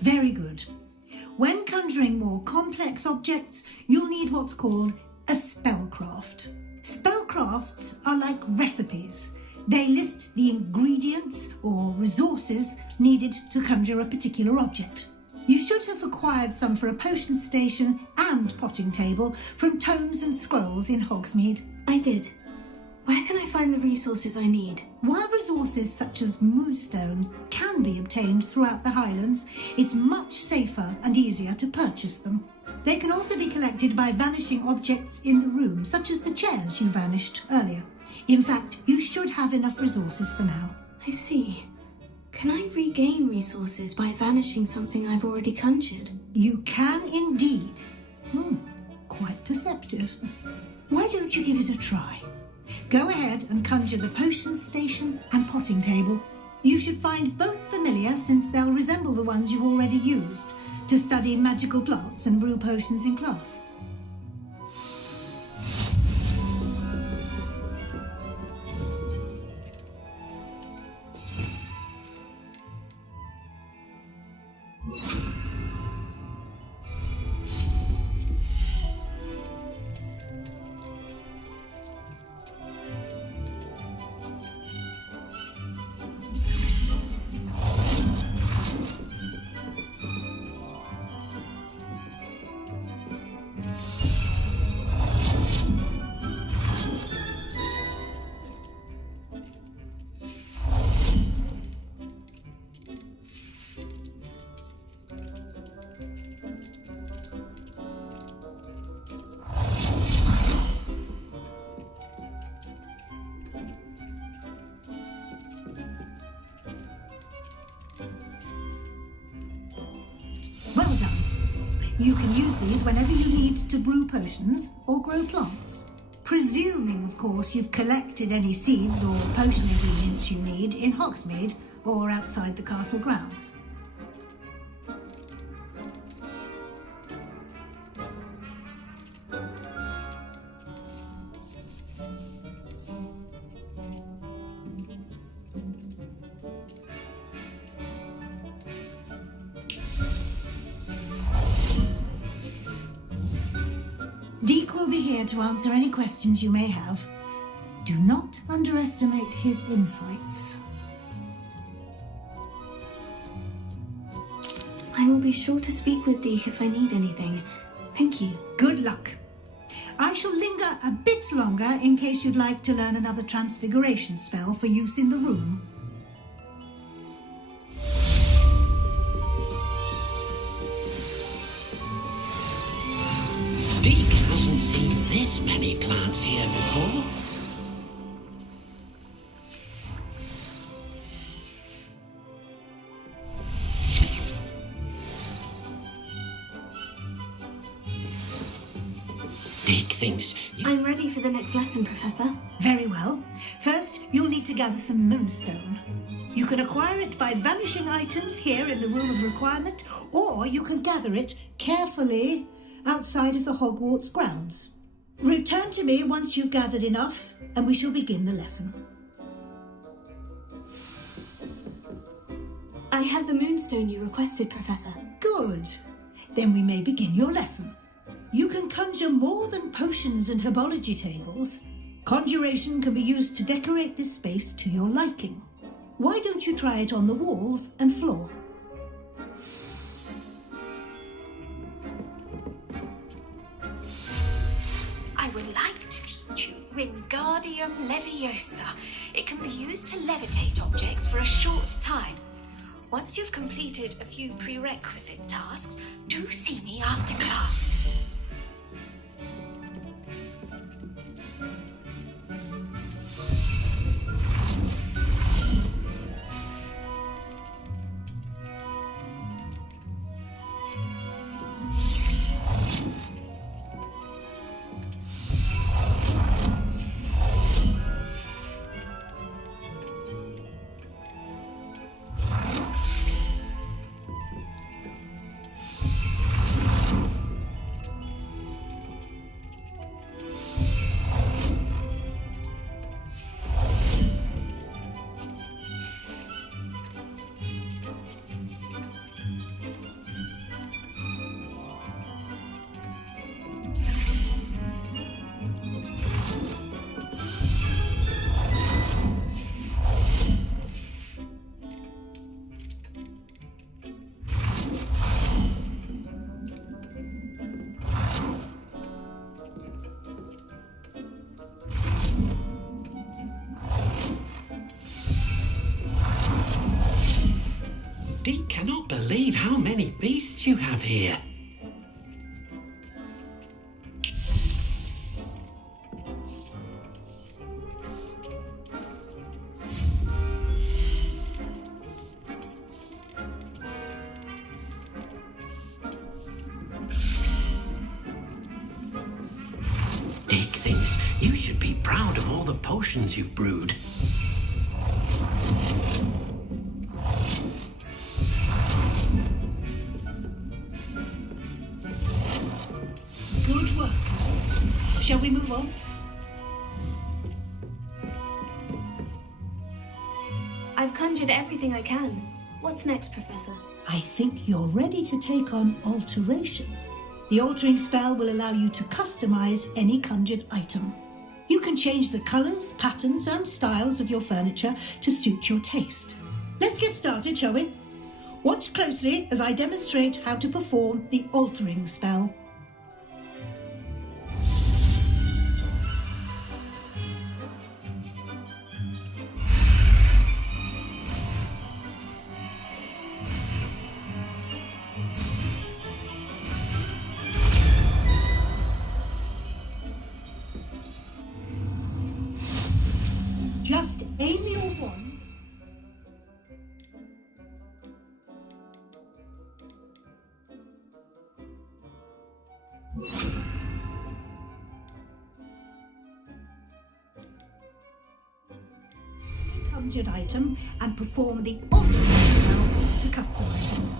Very good. When conjuring more complex objects, you'll need what's called a spellcraft. Spellcrafts are like recipes. They list the ingredients or resources needed to conjure a particular object. You should have acquired some for a potion station and potting table from tomes and scrolls in Hogsmeade. I did. Where can I find the resources I need? While resources such as moonstone can be obtained throughout the Highlands, it's much safer and easier to purchase them. They can also be collected by vanishing objects in the room, such as the chairs you vanished earlier. In fact, you should have enough resources for now. I see. Can I regain resources by vanishing something I've already conjured? You can indeed. Quite perceptive. Why don't you give it a try? Go ahead and conjure the potion station and potting table. You should find both familiar, since they'll resemble the ones you've already used to study magical plants and brew potions in class. Well done. You can use these whenever you need to brew potions or grow plants. Presuming, of course, you've collected any seeds or potion ingredients you need in Hogsmeade or outside the castle grounds. Deke will be here to answer any questions you may have. Do not underestimate his insights. I will be sure to speak with Deke if I need anything. Thank you. Good luck. I shall linger a bit longer in case you'd like to learn another transfiguration spell for use in the room. Deke hasn't seen this many plants here before. Deke thinks... I'm ready for the next lesson, Professor. Very well. First, you'll need to gather some moonstone. You can acquire it by vanishing items here in the Room of Requirement, or you can gather it carefully outside of the Hogwarts grounds. Return to me once you've gathered enough, and we shall begin the lesson. I had the moonstone you requested, Professor. Good. Then we may begin your lesson. You can conjure more than potions and herbology tables. Conjuration can be used to decorate this space to your liking. Why don't you try it on the walls and floor? I would like to teach you Wingardium Leviosa. It can be used to levitate objects for a short time. Once you've completed a few prerequisite tasks, do see me after class. Deke cannot believe how many beasts you have here. Deke thinks you should be proud of all the potions you've brewed. Good work. Shall we move on? I've conjured everything I can. What's next, Professor? I think you're ready to take on alteration. The altering spell will allow you to customize any conjured item. You can change the colors, patterns, and styles of your furniture to suit your taste. Let's get started, shall we? Watch closely as I demonstrate how to perform the altering spell. Just aim your wand. Conjured item and perform the altering spell to customize it.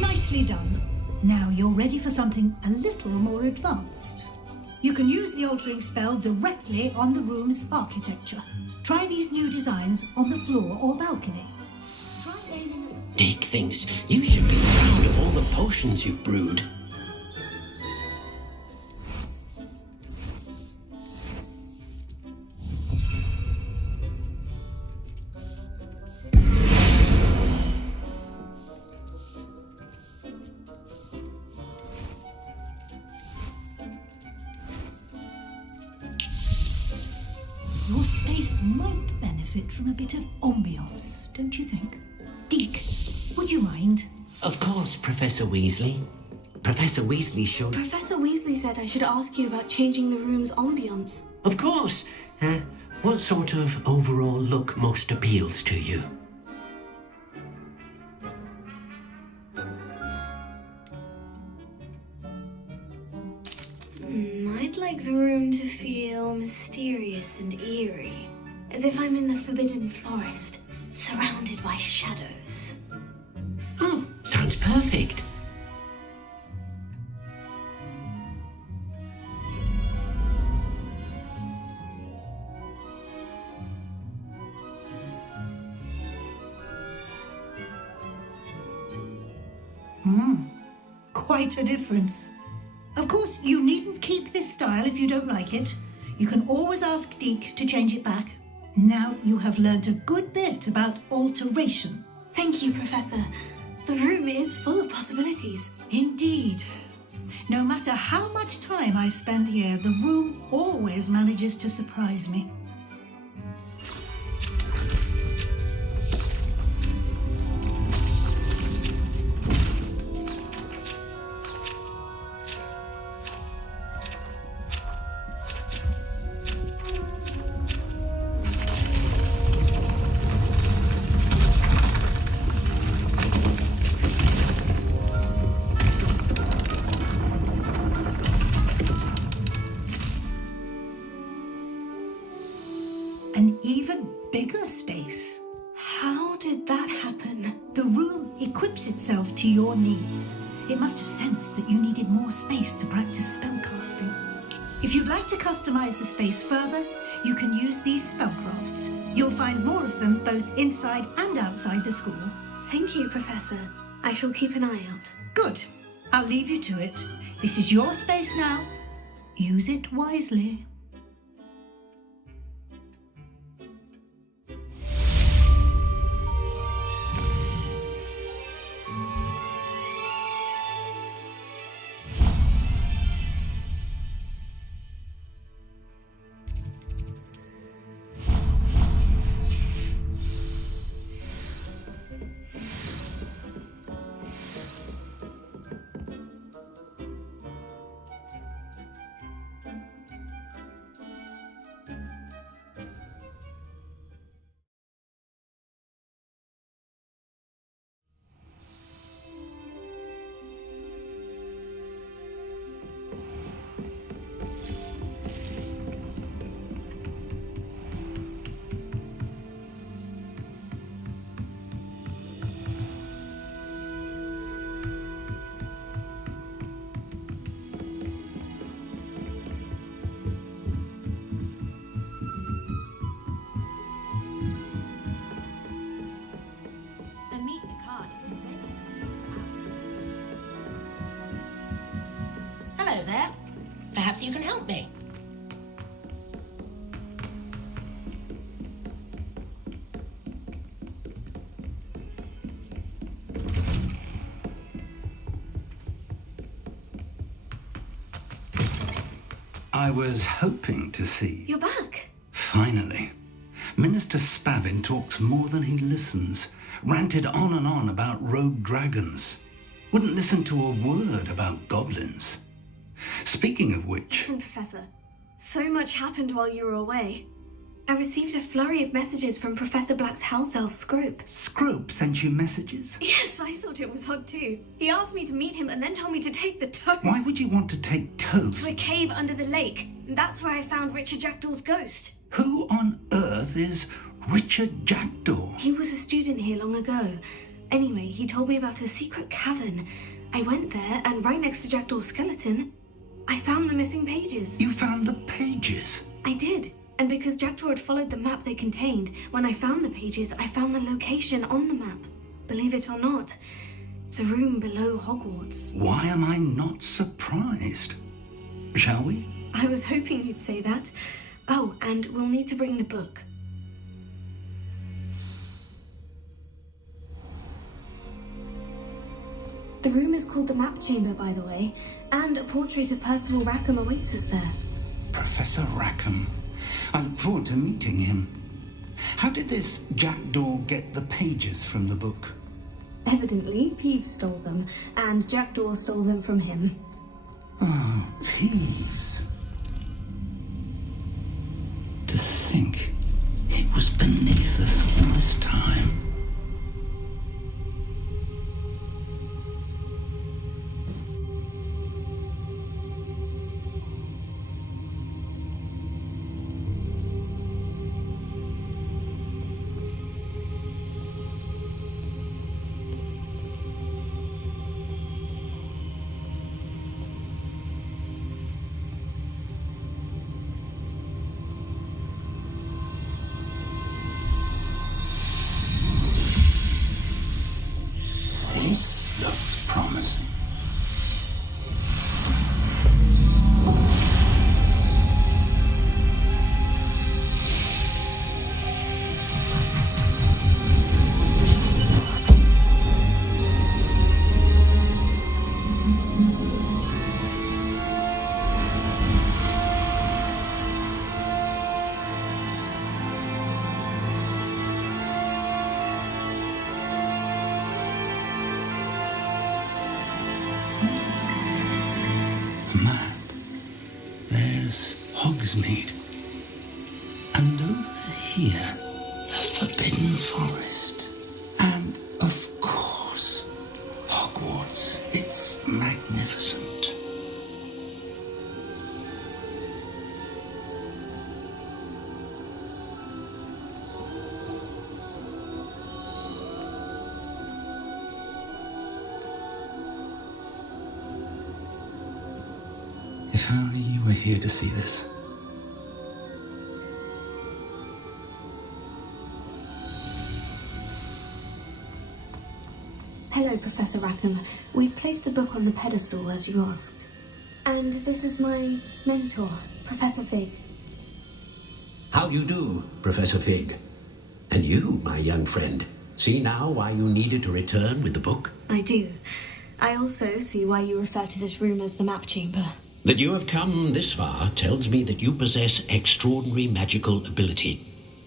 Nicely done. Now you're ready for something a little more advanced. You can use the altering spell directly on the room's architecture. Try these new designs on the floor or balcony. Try aiming at... Dick thinks you should be proud of all the potions you've brewed. Your space might benefit from a bit of ambiance, don't you think? Deke, would you mind? Of course, Professor Weasley. Professor Weasley should... Professor Weasley said I should ask you about changing the room's ambience. Of course. What sort of overall look most appeals to you? I'd like the room to feel mysterious and eerie, as if I'm in the Forbidden Forest, surrounded by shadows. Oh, sounds perfect. Quite a difference. Of course, you needn't keep this style if you don't like it. You can always ask Deke to change it back. Now you have learnt a good bit about alteration. Thank you, Professor. The room is full of possibilities. Indeed. No matter how much time I spend here, the room always manages to surprise me. An even bigger space. How did that happen? The room equips itself to your needs. It must have sensed that you needed more space to practice spellcasting. If you'd like to customize the space further, you can use these spellcrafts. You'll find more of them both inside and outside the school. Thank you, Professor. I shall keep an eye out. Good. I'll leave you to it. This is your space now. Use it wisely. you can help me. I was hoping to see. You're back. Finally. Minister Spavin talks more than he listens. Ranted on and on about rogue dragons. Wouldn't listen to a word about goblins. Speaking of which... Listen, Professor. So much happened while you were away. I received a flurry of messages from Professor Black's house elf, Scrope. Scrope sent you messages? Yes, I thought it was odd too. He asked me to meet him and then told me to take the toast. Why would you want to take toast? To a cave under the lake. And that's where I found Richard Jackdaw's ghost. Who on earth is Richard Jackdaw? He was a student here long ago. Anyway, he told me about a secret cavern. I went there, and right next to Jackdaw's skeleton, I found the missing pages. You found the pages? I did. And because Jackdaw had followed the map they contained, when I found the pages, I found the location on the map. Believe it or not, it's a room below Hogwarts. Why am I not surprised? Shall we? I was hoping you'd say that. Oh, and we'll need to bring the book. The room is called the Map Chamber, by the way, and a portrait of Percival Rackham awaits us there. Professor Rackham. I look forward to meeting him. How did this Jackdaw get the pages from the book? Evidently, Peeves stole them, and Jackdaw stole them from him. Oh, Peeves. To think it was beneath us all this time. This looks promising. Map. There's Hogsmeade. And over here, the Forbidden Forest. And, of course, Hogwarts. It's magnificent. If only you were here to see this. Hello, Professor Rackham. We've placed the book on the pedestal, as you asked. And this is my mentor, Professor Fig. How do you do, Professor Fig? And you, my young friend, see now why you needed to return with the book? I do. I also see why you refer to this room as the Map Chamber. That you have come this far tells me that you possess extraordinary magical ability,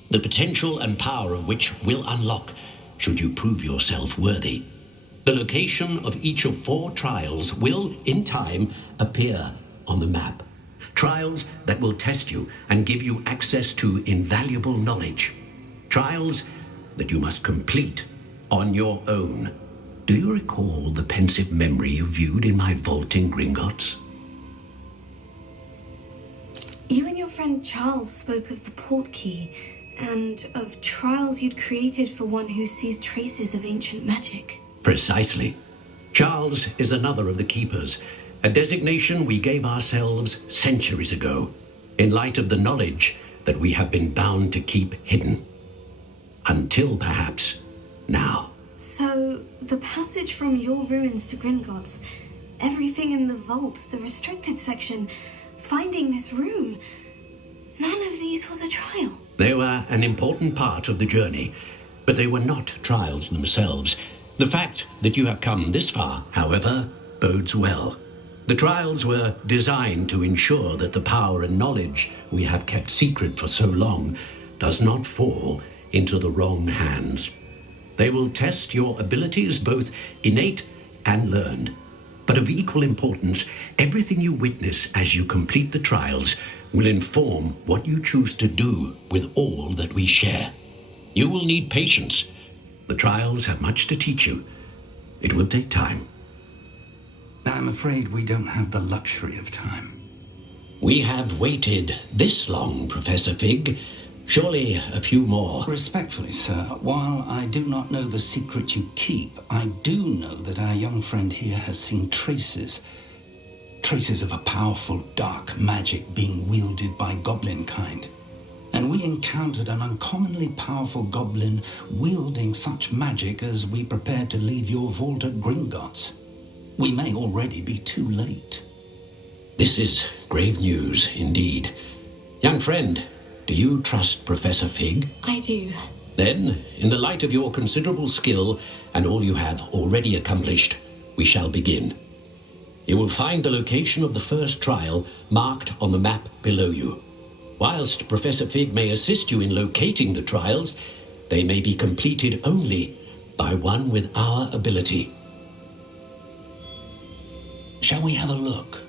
the potential and power of which will unlock should you prove yourself worthy. The location of each of 4 trials will, in time, appear on the map. Trials that will test you and give you access to invaluable knowledge. Trials that you must complete on your own. Do you recall the pensive memory you viewed in my vault in Gringotts? You and your friend Charles spoke of the portkey and of trials you'd created for one who sees traces of ancient magic. Precisely. Charles is another of the keepers, a designation we gave ourselves centuries ago, in light of the knowledge that we have been bound to keep hidden. Until perhaps now. So, the passage from your ruins to Gringotts, everything in the vault, the restricted section, finding this room. None of these was a trial. They were an important part of the journey, but they were not trials themselves. The fact that you have come this far, however, bodes well. The trials were designed to ensure that the power and knowledge we have kept secret for so long does not fall into the wrong hands. They will test your abilities, both innate and learned. But of equal importance, everything you witness as you complete the trials will inform what you choose to do with all that we share. You will need patience. The trials have much to teach you. It will take time. I'm afraid we don't have the luxury of time. We have waited this long, Professor Fig. Surely a few more. Respectfully, sir, while I do not know the secret you keep, I do know that our young friend here has seen traces of a powerful dark magic being wielded by goblin kind. And we encountered an uncommonly powerful goblin wielding such magic as we prepared to leave your vault at Gringotts. We may already be too late. This is grave news indeed. Young friend, do you trust Professor Fig? I do. Then, in the light of your considerable skill and all you have already accomplished, we shall begin. You will find the location of the first trial marked on the map below you. Whilst Professor Fig may assist you in locating the trials, they may be completed only by one with our ability. Shall we have a look?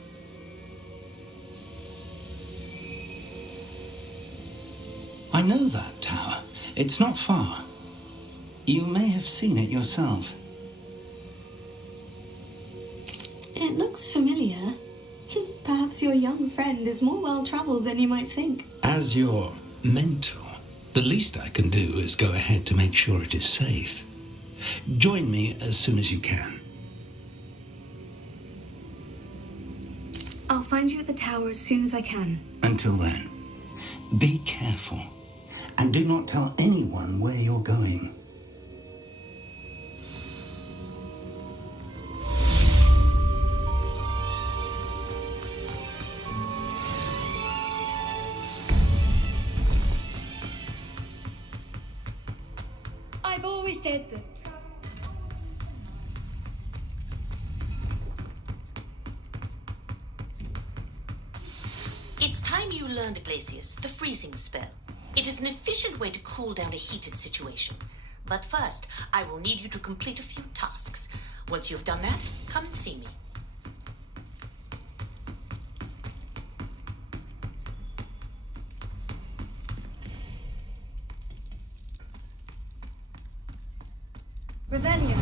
I know that tower. It's not far. You may have seen it yourself. It looks familiar. Perhaps your young friend is more well-traveled than you might think. As your mentor, the least I can do is go ahead to make sure it is safe. Join me as soon as you can. I'll find you at the tower as soon as I can. Until then, be careful. And do not tell anyone where you're going. I've always said that. It's time you learned, Glacius, the freezing spell. It is an efficient way to cool down a heated situation. But first, I will need you to complete a few tasks. Once you've done that, come and see me. Revelio.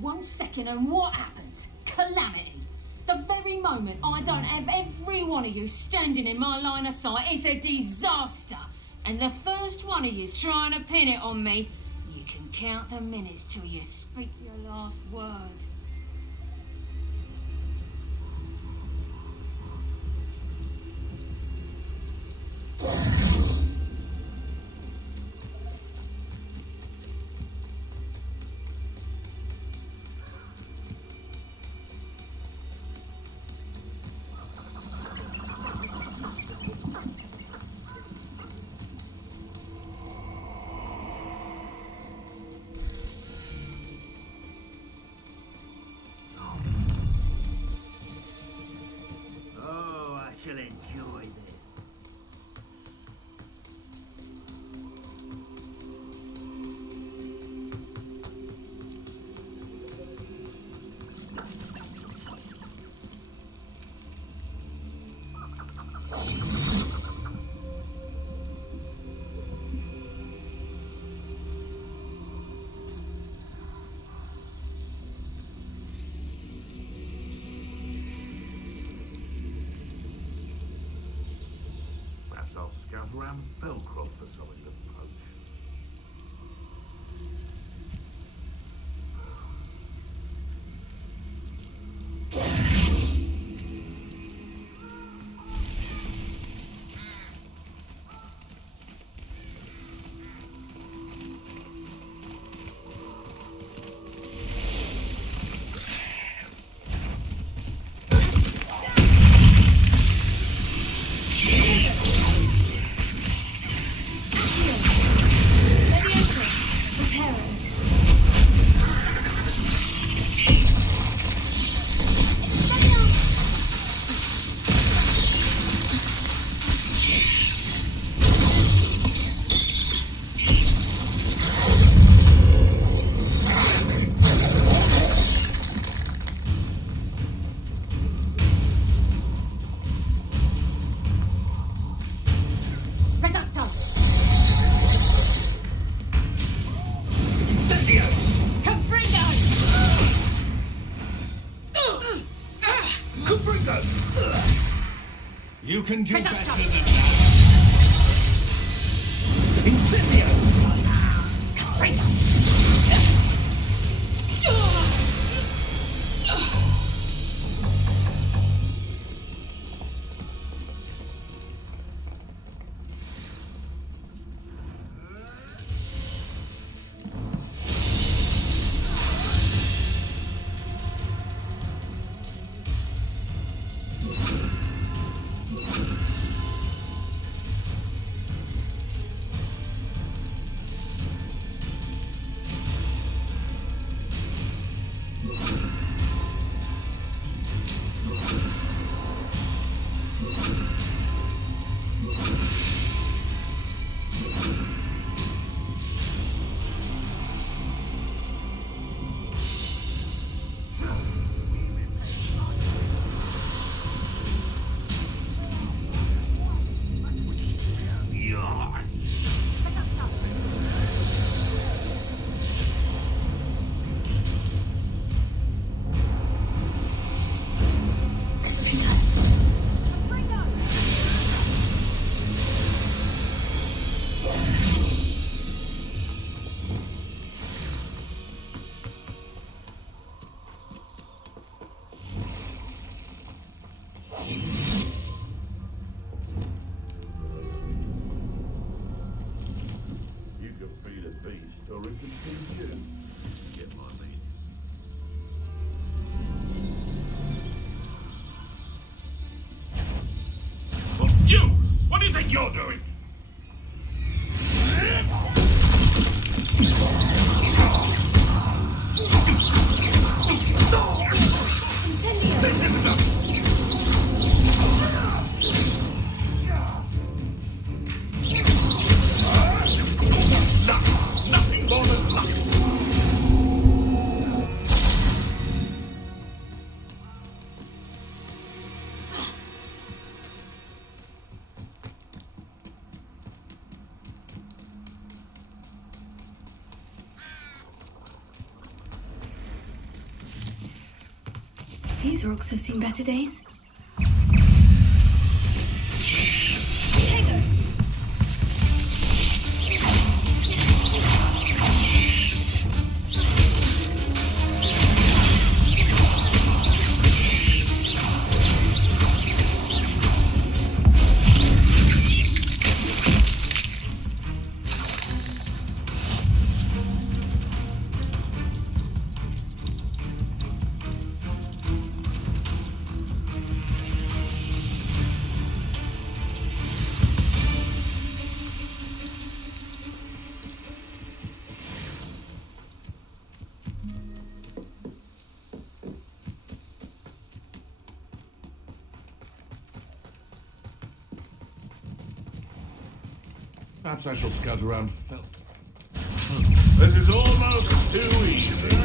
1 second and what happens? Calamity. The very moment I don't have every one of you standing in my line of sight, it's a disaster. And the first one of you's trying to pin it on me, you can count the minutes till you speak your last word. Oh, I shall enjoy this. Perhaps I'll scout around Belcroft for something to poach. You can do better Predator! than that. Incendio! These rocks have seen better days. Perhaps I shall scout around Felt. This is almost too easy.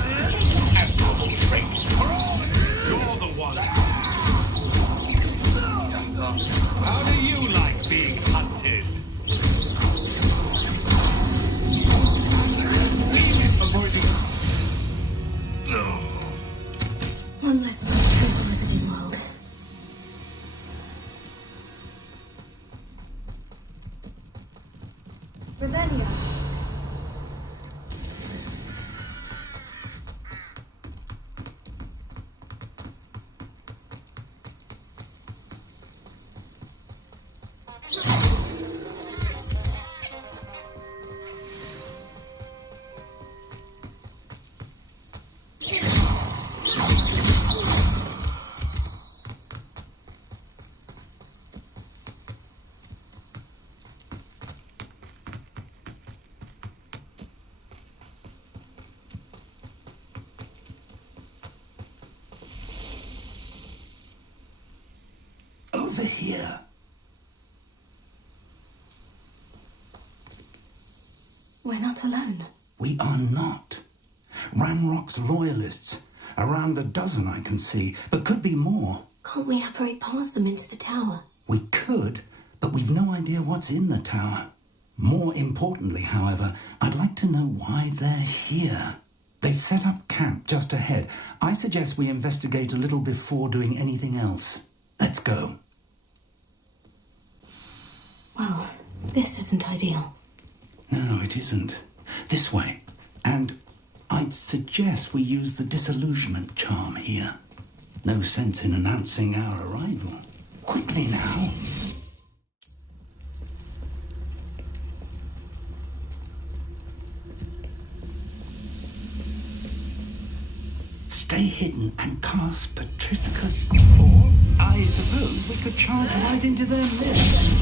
Admirable trait. You're the one. How do you like being hunted? One less place to the Wizarding World. Revelia. Over here. We're not alone. We are not. Ranrock's loyalists. Around a dozen I can see, but could be more. Can't we apparate past them into the tower? We could, but we've no idea what's in the tower. More importantly, however, I'd like to know why they're here. They've set up camp just ahead. I suggest we investigate a little before doing anything else. Let's go. Well, this isn't ideal. No, it isn't. This way. And I'd suggest we use the disillusionment charm here. No sense in announcing our arrival. Quickly now. Stay hidden and cast Petrificus. Or, I suppose we could charge right into their midst.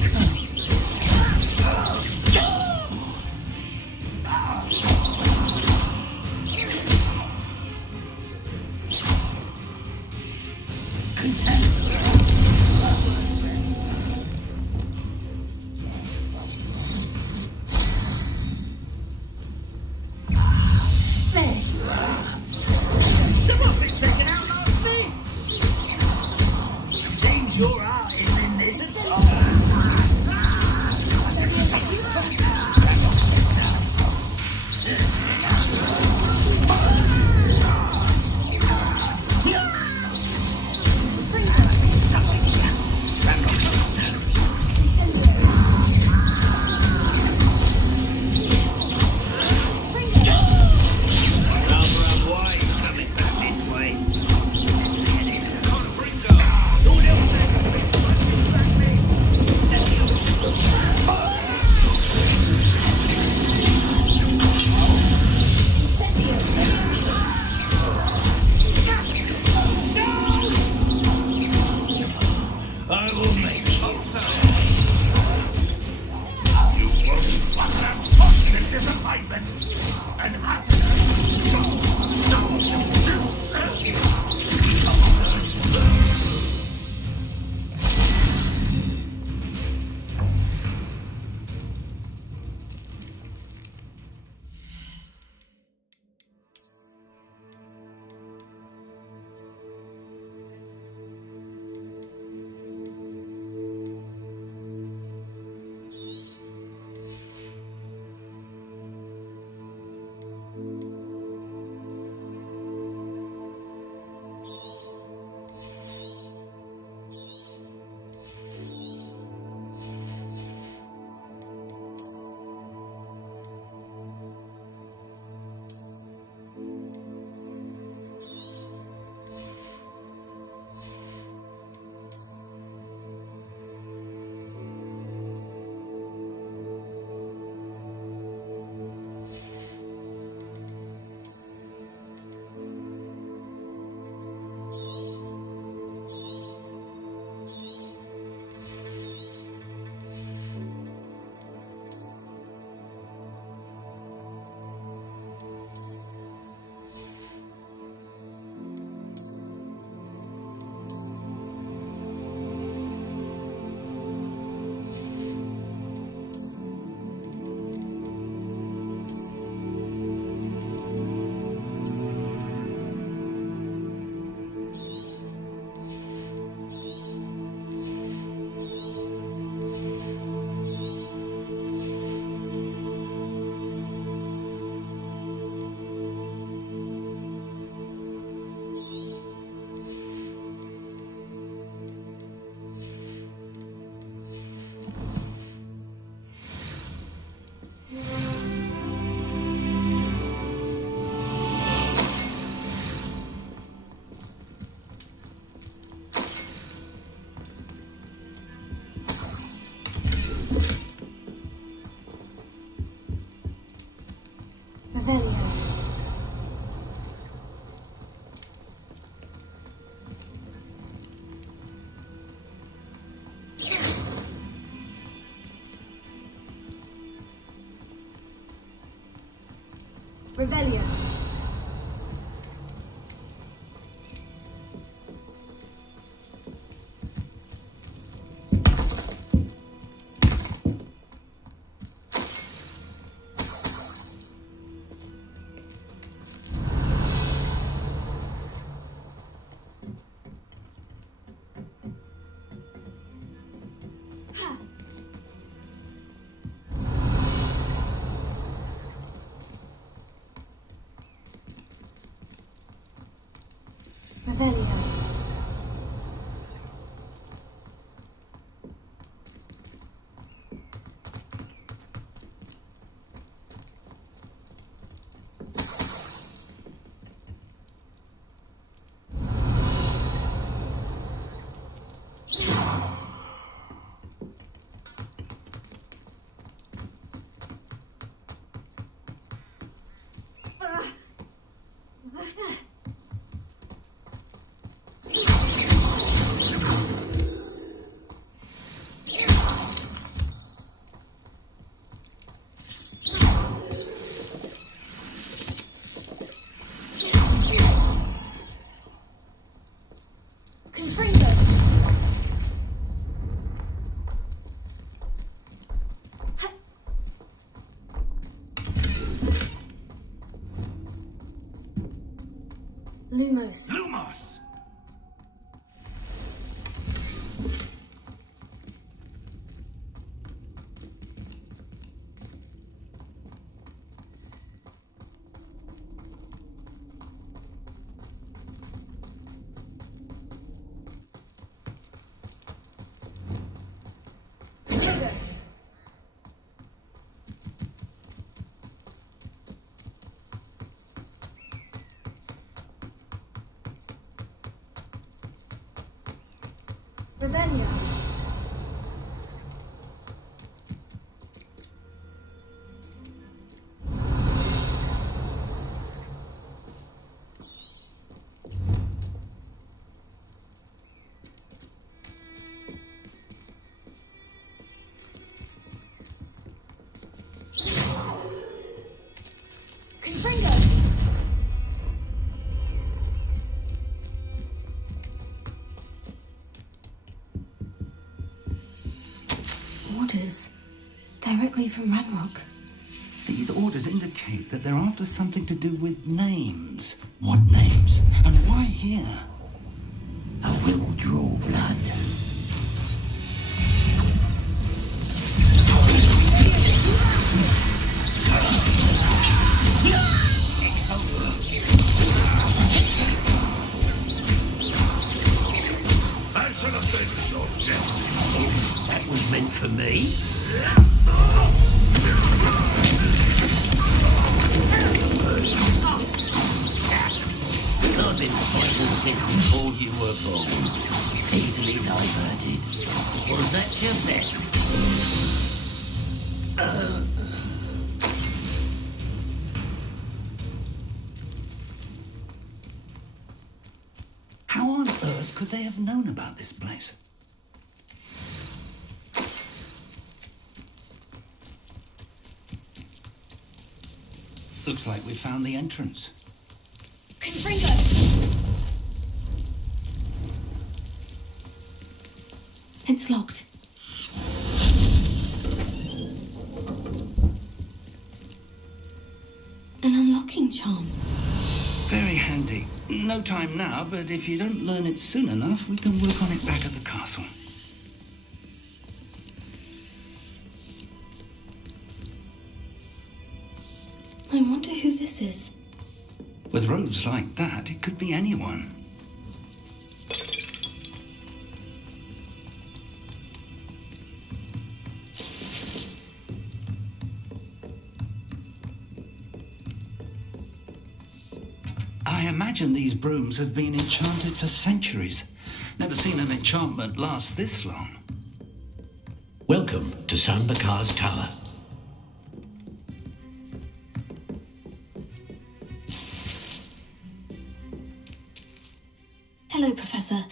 Revelio. Revelio. Lumos. Lumos! Revelio. Orders. Directly from Ranrock. These orders indicate that they're after something to do with names. What names? And why here? I will draw blood. I shall avenge your death. That was meant for me. Sodden poison didn't call you were born. Easily diverted. Was that your best? How on earth could they have known about this place? Looks like we found the entrance. Confringo! It's locked. An unlocking charm. Very handy. No time now, but if you don't learn it soon enough, we can work on it back at the castle. I wonder who this is. With robes like that, it could be anyone. I imagine these brooms have been enchanted for centuries. Never seen an enchantment last this long. Welcome to San Bakar's Tower. Hello, Professor.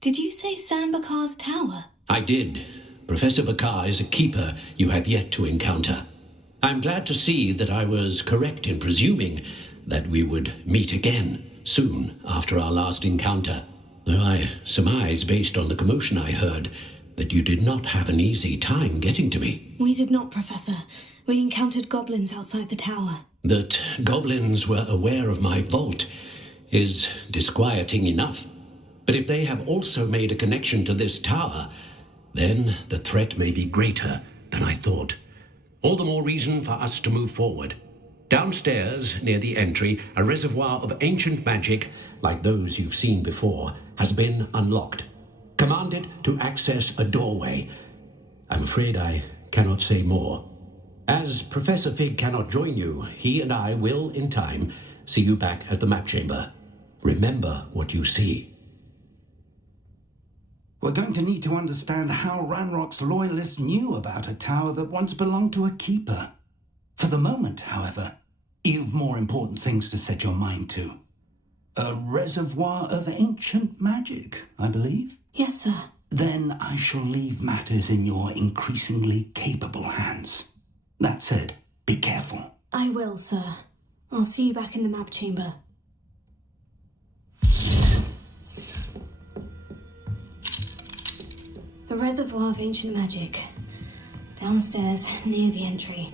Did you say San Bakar's Tower? I did. Professor Bakar is a keeper you have yet to encounter. I'm glad to see that I was correct in presuming that we would meet again soon after our last encounter, though I surmise, based on the commotion I heard, that you did not have an easy time getting to me. We did not, Professor. We encountered goblins outside the tower. That goblins were aware of my vault is disquieting enough. But if they have also made a connection to this tower, then the threat may be greater than I thought. All the more reason for us to move forward. Downstairs, near the entry, a reservoir of ancient magic, like those you've seen before, has been unlocked. Command it to access a doorway. I'm afraid I cannot say more. As Professor Fig cannot join you, he and I will, in time, see you back at the map chamber. Remember what you see. We're going to need to understand how Ranrock's loyalists knew about a tower that once belonged to a keeper. For the moment, however, you've more important things to set your mind to. A reservoir of ancient magic, I believe? Yes, sir. Then I shall leave matters in your increasingly capable hands. That said, be careful. I will, sir. I'll see you back in the map chamber. The reservoir of ancient magic. Downstairs, near the entry.